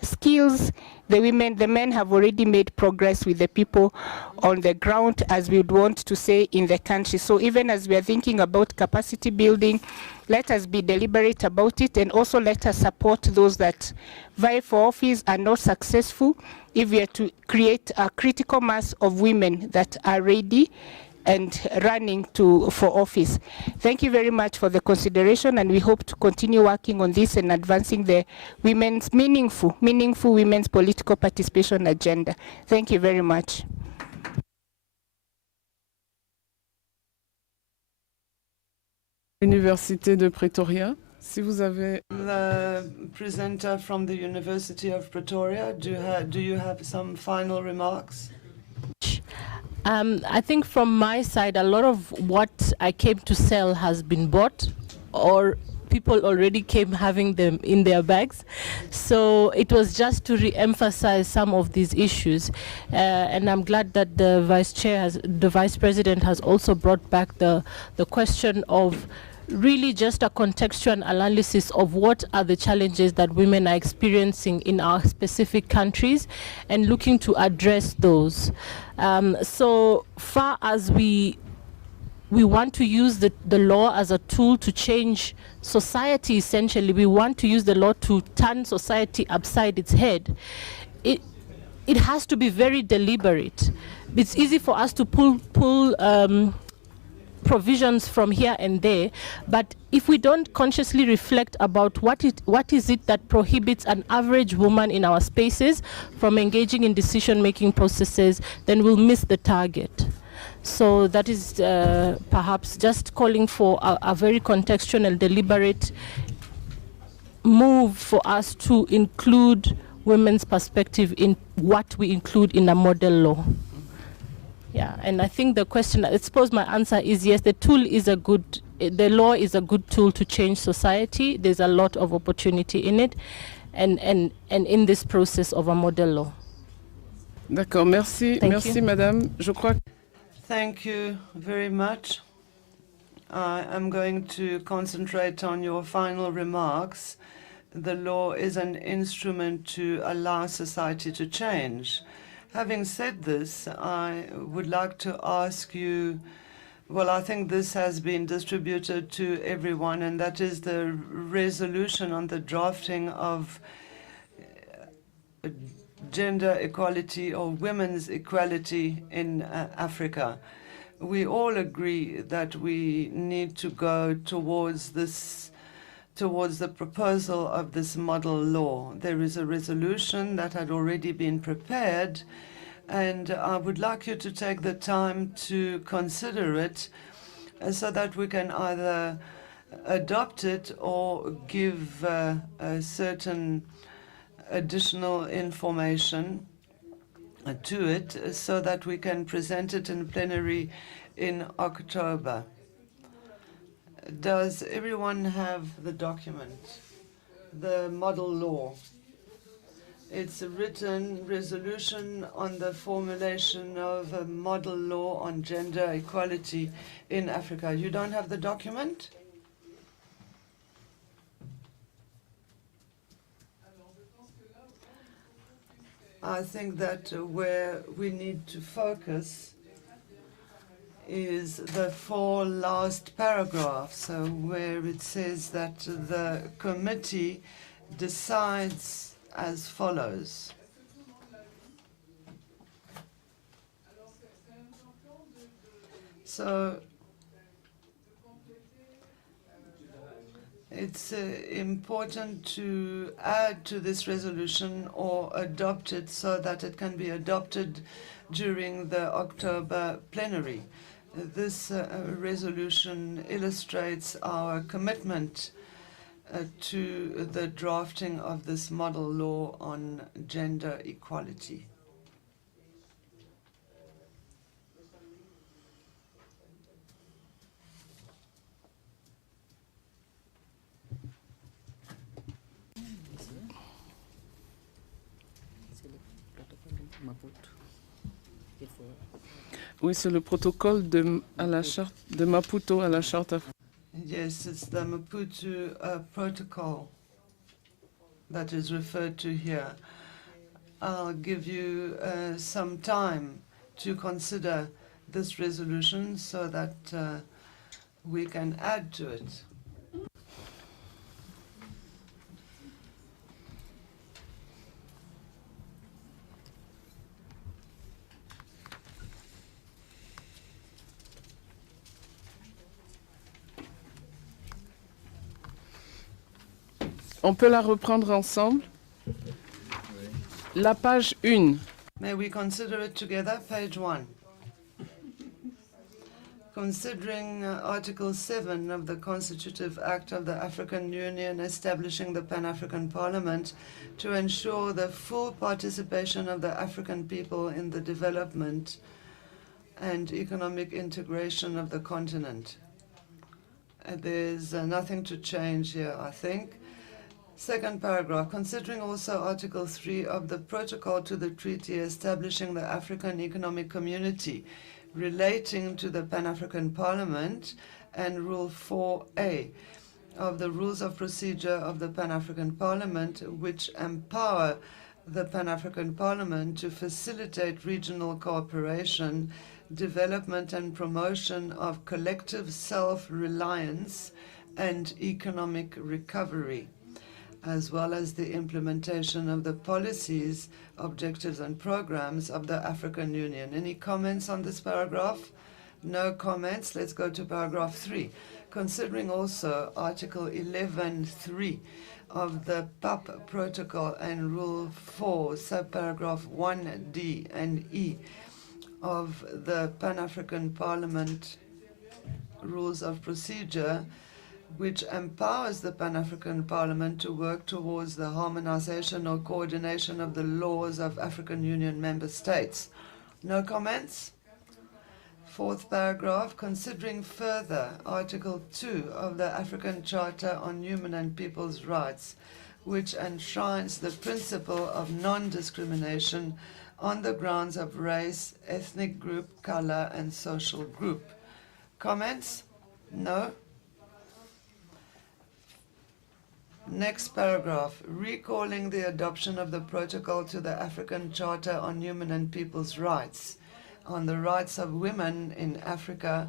skills, the men have already made progress with the people on the ground, as we would want to say, in the country. So even as we are thinking about capacity building, let us be deliberate about it, and also let us support those that vie for office are not successful, if we are to create a critical mass of women that are ready and running for office. Thank you very much for the consideration, and we hope to continue working on this and advancing the women's meaningful women's political participation agenda. Thank you very much. Université de Pretoria, si vous avez... The presenter from the University of Pretoria, do you have some final remarks? I think from my side, a lot of what I came to sell has been bought, or people already came having them in their bags. So it was just to re-emphasize some of these issues. And I'm glad that the Vice President has also brought back the question of really just a contextual analysis of what are the challenges that women are experiencing in our specific countries, and looking to address those. So far as we want to use the law as a tool to change society, essentially, we want to use the law to turn society upside its head. It has to be very deliberate. It's easy for us to pull provisions from here and there, but if we don't consciously reflect about what is it that prohibits an average woman in our spaces from engaging in decision-making processes, then we'll miss the target. So that is perhaps just calling for a very contextual and deliberate move for us to include women's perspective in what we include in a model law. Yeah, and I think the question, I suppose my answer is yes, the law is a good tool to change society. There's a lot of opportunity in it, and in this process of a model law. D'accord, merci. Merci, madame. Je crois... Thank you very much. I'm going to concentrate on your final remarks. The law is an instrument to allow society to change. Having said this, I would like to ask you, well, I think this has been distributed to everyone, and that is the resolution on the drafting of gender equality or women's equality in Africa. We all agree that we need to go towards the proposal of this model law. There is a resolution that had already been prepared, and I would like you to take the time to consider it so that we can either adopt it or give a certain additional information to it so that we can present it in plenary in October. Does everyone have the document? The model law. It's a written resolution on the formulation of a model law on gender equality in Africa. You don't have the document? I think that where we need to focus is the 4 last paragraphs, where it says that the committee decides as follows. So it's important to add to this resolution or adopt it so that it can be adopted during the October plenary. This resolution illustrates our commitment to the drafting of this model law on gender equality. Oui, c'est le protocole à la charte de Maputo à la charte africaine. Yes, it's the Maputo protocol that is referred to here. I'll give you some time to consider this resolution so that we can add to it. On peut la reprendre ensemble. La page 1. May we consider it together? Page 1. Considering Article 7 of the Constitutive Act of the African Union establishing the Pan-African Parliament to ensure the full participation of the African people in the development and economic integration of the continent. There's nothing to change here, I think. Second paragraph, considering also Article 3 of the Protocol to the Treaty establishing the African Economic Community relating to the Pan-African Parliament and Rule 4A of the Rules of Procedure of the Pan-African Parliament, which empower the Pan-African Parliament to facilitate regional cooperation, development and promotion of collective self-reliance and economic recovery, as well as the implementation of the policies, objectives, and programs of the African Union. Any comments on this paragraph? No comments. Let's go to paragraph 3. Considering also Article 11.3 of the PAP Protocol and Rule 4, subparagraph 1D and E of the Pan-African Parliament Rules of Procedure, which empowers the Pan-African Parliament to work towards the harmonization or coordination of the laws of African Union member states. No comments? Fourth paragraph, considering further Article 2 of the African Charter on Human and People's Rights, which enshrines the principle of non-discrimination on the grounds of race, ethnic group, color, and social group. Comments? No? Next paragraph, recalling the adoption of the Protocol to the African Charter on Human and People's Rights on the rights of women in Africa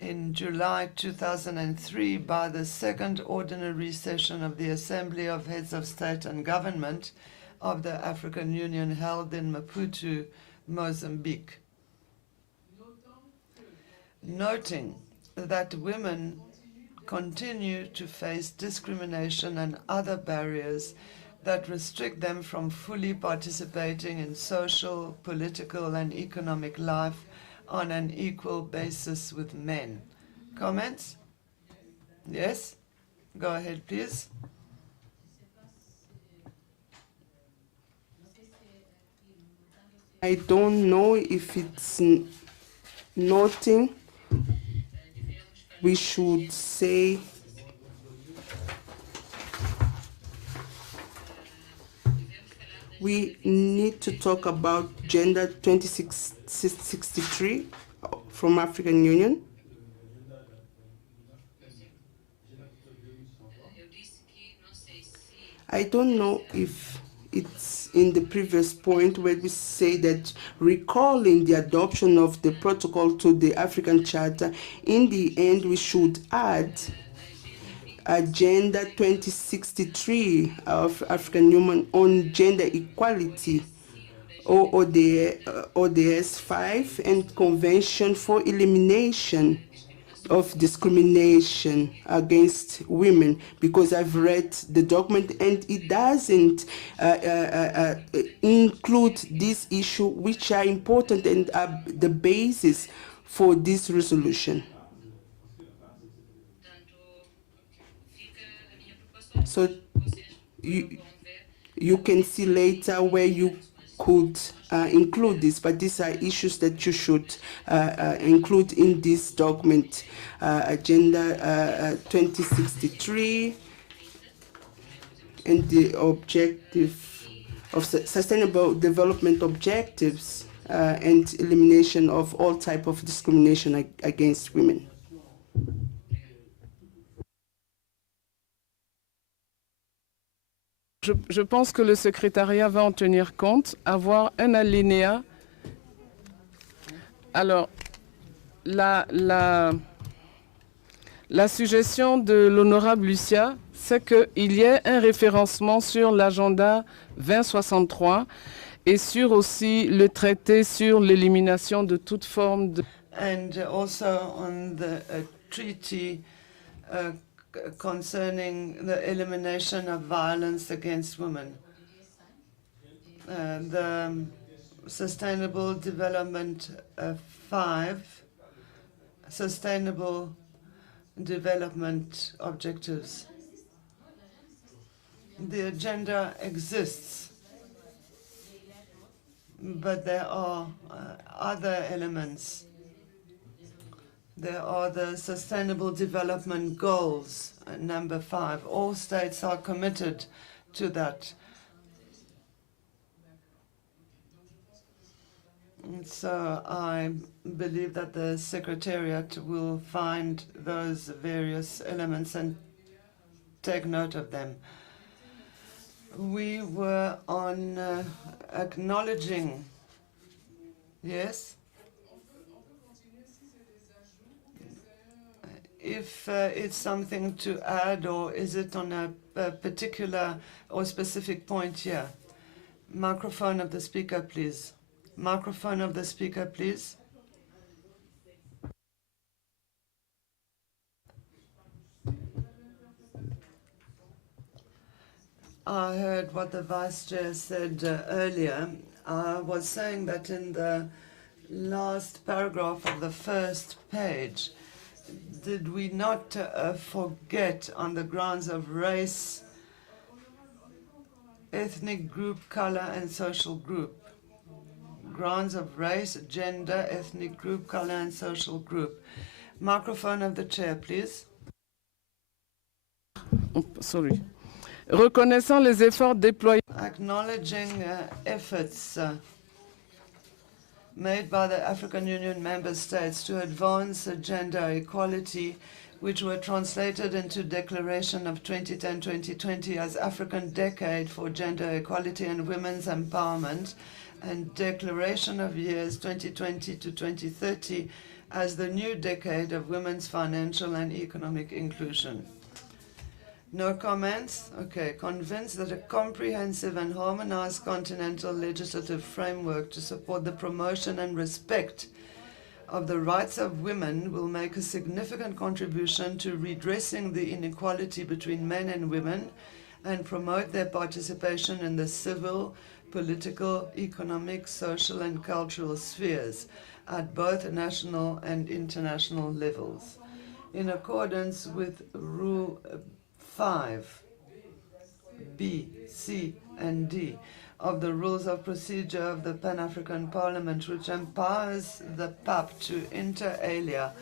in July 2003 by the second ordinary session of the Assembly of Heads of State and Government of the African Union held in Maputo, Mozambique. Noting that women continue to face discrimination and other barriers that restrict them from fully participating in social, political, and economic life on an equal basis with men. Comments? Yes? Go ahead, please. I don't know if it's nothing we should say we need to talk about Gender 2663 from African Union. I don't know if it's in the previous point where we say that recalling the adoption of the protocol to the African Charter, in the end we should add Agenda 2063 of African Union on gender equality, ODS 5, and Convention for Elimination of Discrimination Against Women, because I've read the document and it doesn't include this issue, which are important and are the basis for this resolution. So you can see later where you could include this, but these are issues that you should include in this document, Agenda 2063, and the objective of sustainable development objectives and elimination of all type of discrimination against women. Je pense que le secrétariat va en tenir compte, avoir un alinéa. Alors, la suggestion de l'honorable Lucia, c'est qu'il y ait un référencement sur l'agenda 2063 et sur aussi le traité sur l'élimination de toute forme de... And also on the treaty concerning the elimination of violence against women. The Sustainable Development 5, Sustainable Development Objectives. The agenda exists, but there are other elements. There are the Sustainable Development Goals, number 5. All states are committed to that. And so I believe that the Secretariat will find those various elements and take note of them. We were on acknowledging, yes? If it's something to add, or is it on a particular or specific point here? Microphone of the speaker, please. Microphone of the speaker, please. I heard what the Vice Chair said earlier. I was saying that in the last paragraph of the first page, did we not forget on the grounds of race, ethnic group, color, and social group? Grounds of race, gender, ethnic group, color, and social group. Microphone of the chair, please. Sorry. Reconnaissant les efforts déployés. Acknowledging efforts made by the African Union member states to advance gender equality, which were translated into Declaration of 2010-2020 as African Decade for Gender Equality and Women's Empowerment, and Declaration of Years 2020 to 2030 as the new decade of women's financial and economic inclusion. No comments? Okay. Convinced that a comprehensive and harmonized continental legislative framework to support the promotion and respect of the rights of women will make a significant contribution to redressing the inequality between men and women and promote their participation in the civil, political, economic, social, and cultural spheres at both national and international levels. In accordance with Rule 5, B, C, and D of the rules of procedure of the Pan-African Parliament, which empowers the PAP to inter alia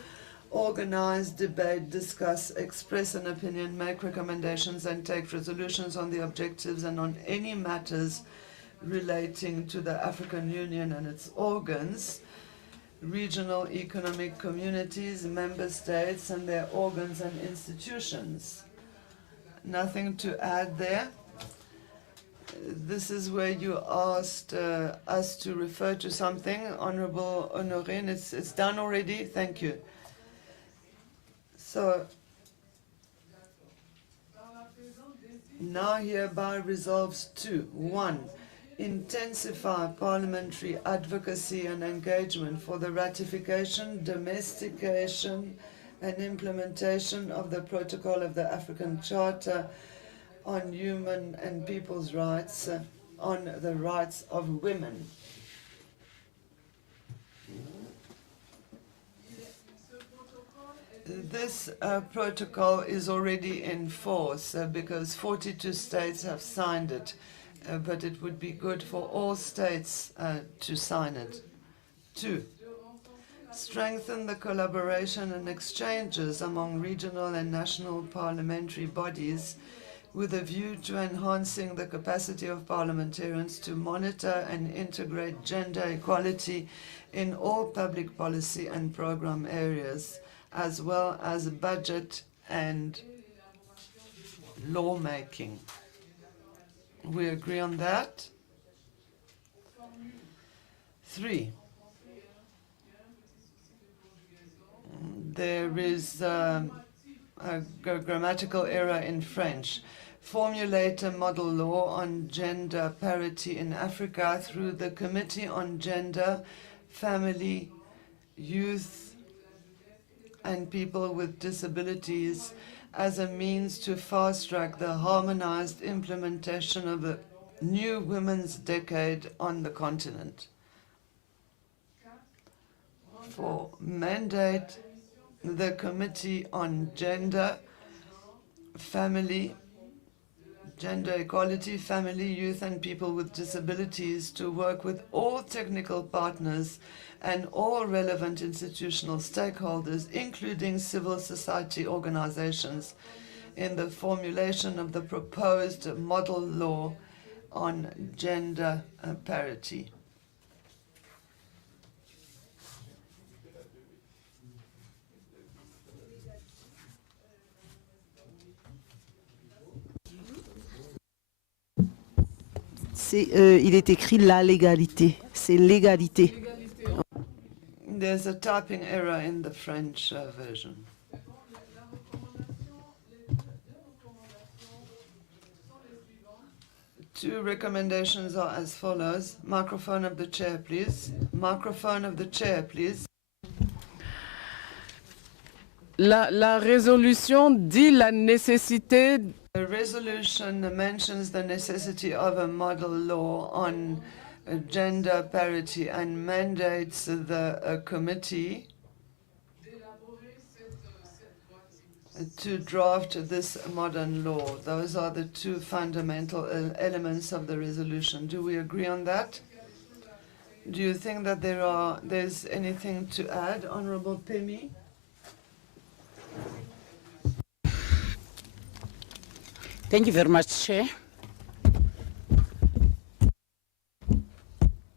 organize, debate, discuss, express an opinion, make recommendations, and take resolutions on the objectives and on any matters relating to the African Union and its organs, regional economic communities, member states, and their organs and institutions. Nothing to add there. This is where you asked us to refer to something, Honorable Honorine. It's done already. Thank you. So, now hereby resolves two. 1. Intensify parliamentary advocacy and engagement for the ratification, domestication, and implementation of the Protocol of the African Charter on Human and People's Rights, on the rights of women. This protocol is already in force because 42 states have signed it, but it would be good for all states to sign it. 2. Strengthen the collaboration and exchanges among regional and national parliamentary bodies with a view to enhancing the capacity of parliamentarians to monitor and integrate gender equality in all public policy and program areas, as well as budget and lawmaking. We agree on that. 3. There is a grammatical error in French. Formulate a model law on gender parity in Africa through the Committee on Gender, Family, Youth, and People with Disabilities as a means to fast-track the harmonized implementation of the new Women's Decade on the continent. 4. Mandate the Committee on Gender, Family, Gender Equality, Family, Youth, and People with Disabilities to work with all technical partners and all relevant institutional stakeholders, including civil society organizations, in the formulation of the proposed model law on gender parity. Il est écrit la légalité. C'est l'égalité. There's a typing error in the French version. Two recommendations are as follows. Microphone of the chair, please. Microphone of the chair, please. La résolution dit la nécessité. The resolution mentions the necessity of a model law on gender parity and mandates the committee to draft this modern law. Those are the two fundamental elements of the resolution. Do we agree on that? Do you think that there's anything to add, Honorable Pemi? Thank you very much, Chair.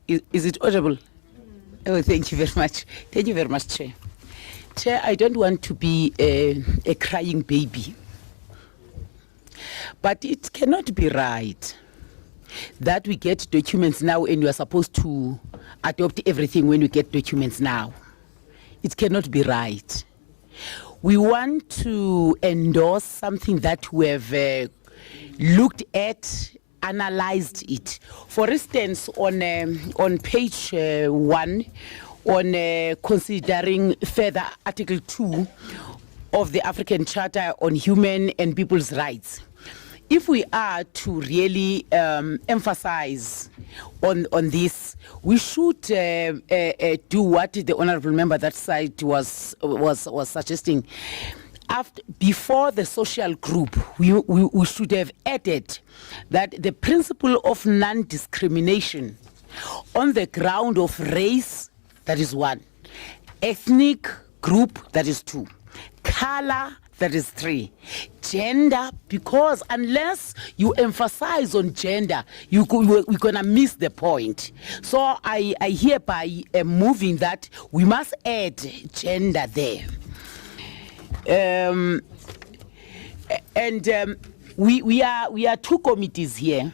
Is it audible? Oh, thank you very much. Thank you very much, Chair. Chair, I don't want to be a crying baby, but it cannot be right that we get documents now and you are supposed to adopt everything when we get documents now. It cannot be right. We want to endorse something that we have looked at, analyzed it. For instance, on page 1, on considering further Article 2 of the African Charter on Human and People's Rights, if we are to really emphasize on this, we should do what the honorable member that side was suggesting. before the social group, we should have added that the principle of non-discrimination on the ground of race, that is 1, ethnic group, that is 2, color, that is 3, gender, because unless you emphasize on gender, we're gonna miss the point. So I hereby am moving that we must add gender there. We are 2 committees here.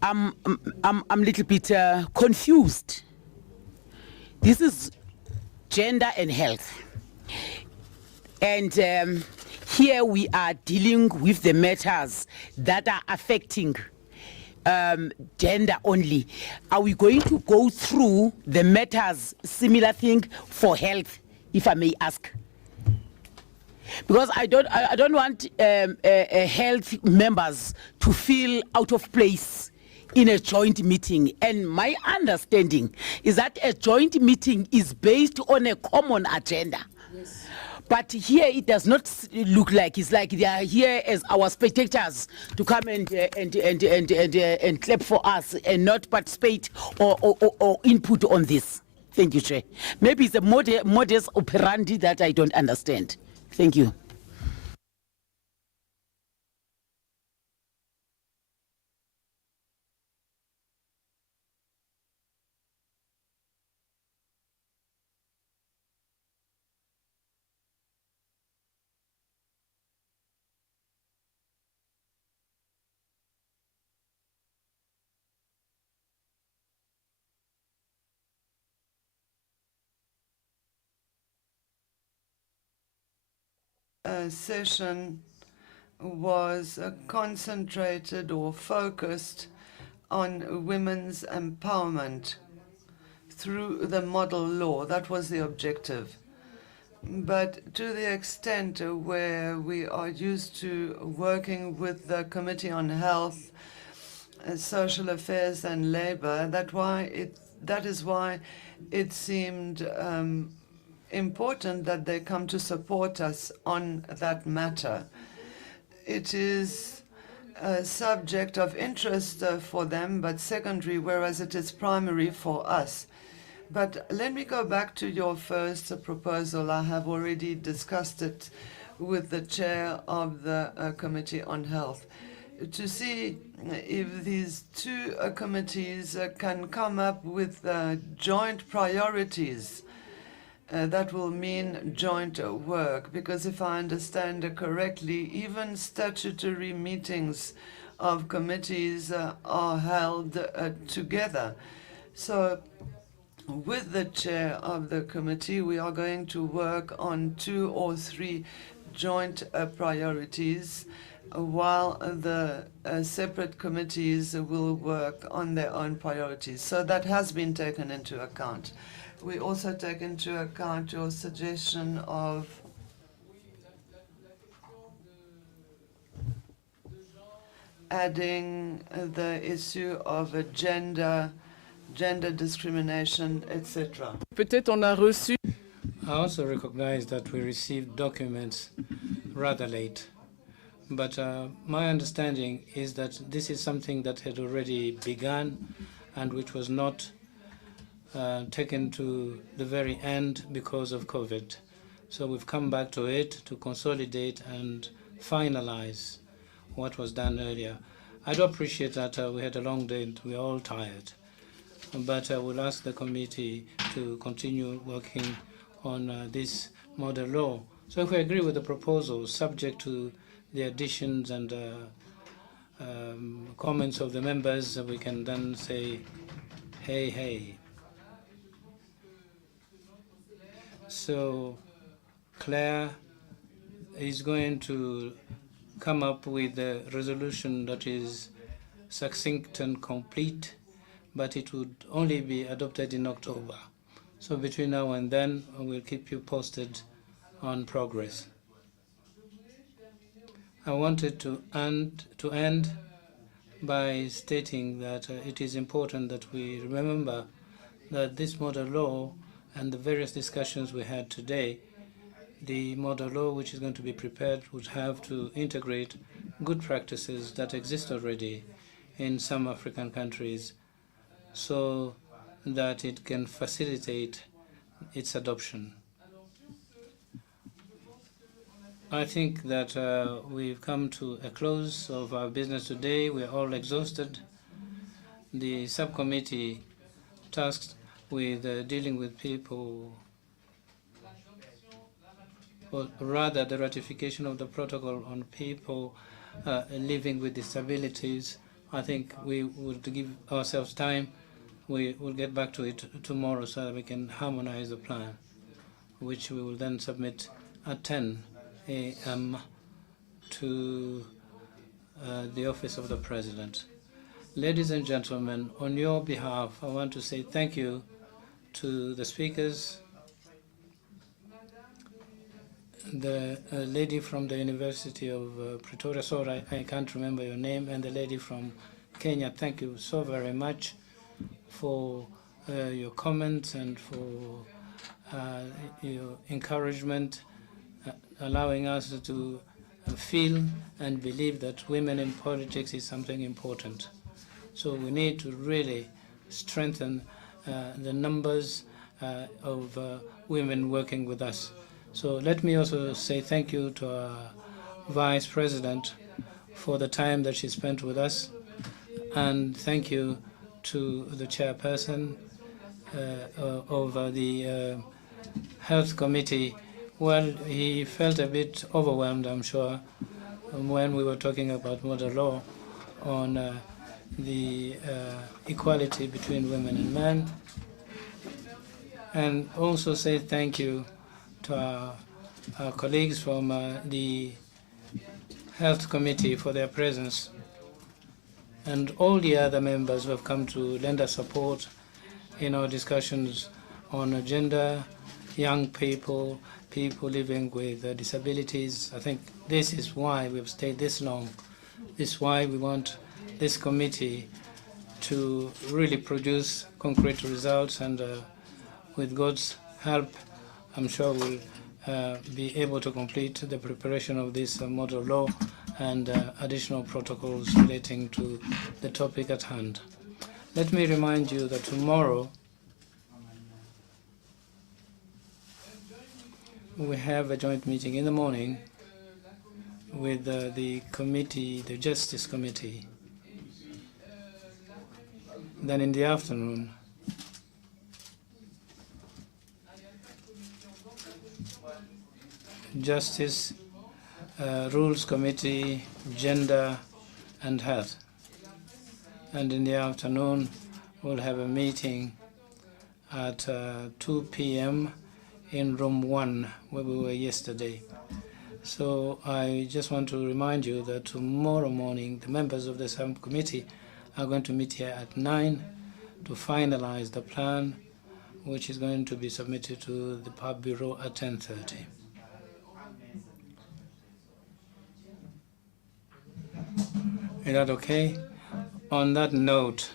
I'm a little bit confused. This is gender and health. And here we are dealing with the matters that are affecting gender only. Are we going to go through the matters, similar thing for health, if I may ask? Because I don't want health members to feel out of place in a joint meeting. And my understanding is that a joint meeting is based on a common agenda. Yes. But here it does not look like. It's like they are here as our spectators to come and clap for us and not participate or input on this. Thank you, Chair. Maybe it's a modus operandi that I don't understand. Thank you. Session was concentrated or focused on women's empowerment through the model law. That was the objective. But to the extent where we are used to working with the Committee on Health, Social Affairs and Labor, that is why it seemed important that they come to support us on that matter. It is a subject of interest for them, but secondary, whereas it is primary for us. But let me go back to your first proposal. I have already discussed it with the chair of the Committee on Health, to see if these 2 committees can come up with joint priorities. That will mean joint work, because if I understand correctly, even statutory meetings of committees are held together. So with the chair of the committee, we are going to work on 2 or 3 joint priorities, while the separate committees will work on their own priorities. So that has been taken into account. We also take into account your suggestion of adding the issue of gender discrimination, etc. Peut-être on a reçu. I also recognize that we received documents rather late, but my understanding is that this is something that had already begun and which was not taken to the very end because of COVID. So we've come back to it to consolidate and finalize what was done earlier. I do appreciate that we had a long day and we're all tired, but I will ask the committee to continue working on this model law. So if we agree with the proposal, subject to the additions and comments of the members, we can then say, hey, hey. So Claire is going to come up with a resolution that is succinct and complete, but it would only be adopted in October. So between now and then, we'll keep you posted on progress. I wanted to end by stating that it is important that we remember that this model law and the various discussions we had today the model law which is going to be prepared would have to integrate good practices that exist already in some African countries so that it can facilitate its adoption. I think that we've come to a close of our business today. We're all exhausted. The subcommittee tasked with dealing with people, or rather the ratification of the protocol on people living with disabilities. I think we would give ourselves time. We will get back to it tomorrow so that we can harmonize the plan, which we will then submit at 10 a.m. to the office of the President. Ladies and gentlemen, on your behalf, I want to say thank you to the speakers, the lady from the University of Pretoria, sorry, I can't remember your name, and the lady from Kenya. Thank you so very much for your comments and for your encouragement, allowing us to feel and believe that women in politics is something important. So we need to really strengthen the numbers of women working with us. So let me also say thank you to our Vice President for the time that she spent with us, and thank you to the chairperson of the Health Committee. Well, he felt a bit overwhelmed, I'm sure, when we were talking about model law on the equality between women and men. And also say thank you to our colleagues from the Health Committee for their presence, and all the other members who have come to lend us support in our discussions on gender, young people, people living with disabilities. I think this is why we've stayed this long. This is why we want this committee to really produce concrete results, and with God's help, I'm sure we'll be able to complete the preparation of this model law and additional protocols relating to the topic at hand. Let me remind you that tomorrow we have a joint meeting in the morning with the committee, the Justice Committee. Then in the afternoon, Justice, Rules Committee, Gender and Health. And in the afternoon, we'll have a meeting at 2 p.m. in room 1, where we were yesterday. So I just want to remind you that tomorrow morning, the members of the subcommittee are going to meet here at 9 to finalize the plan, which is going to be submitted to the Pub Bureau at 10:30. Is that okay? On that note,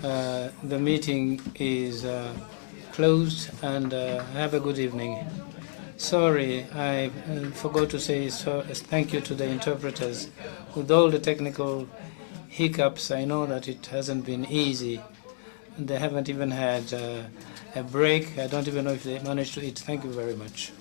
the meeting is closed, and have a good evening. Sorry, I forgot to say thank you to the interpreters. With all the technical hiccups, I know that it hasn't been easy. They haven't even had a break. I don't even know if they managed to eat. Thank you very much.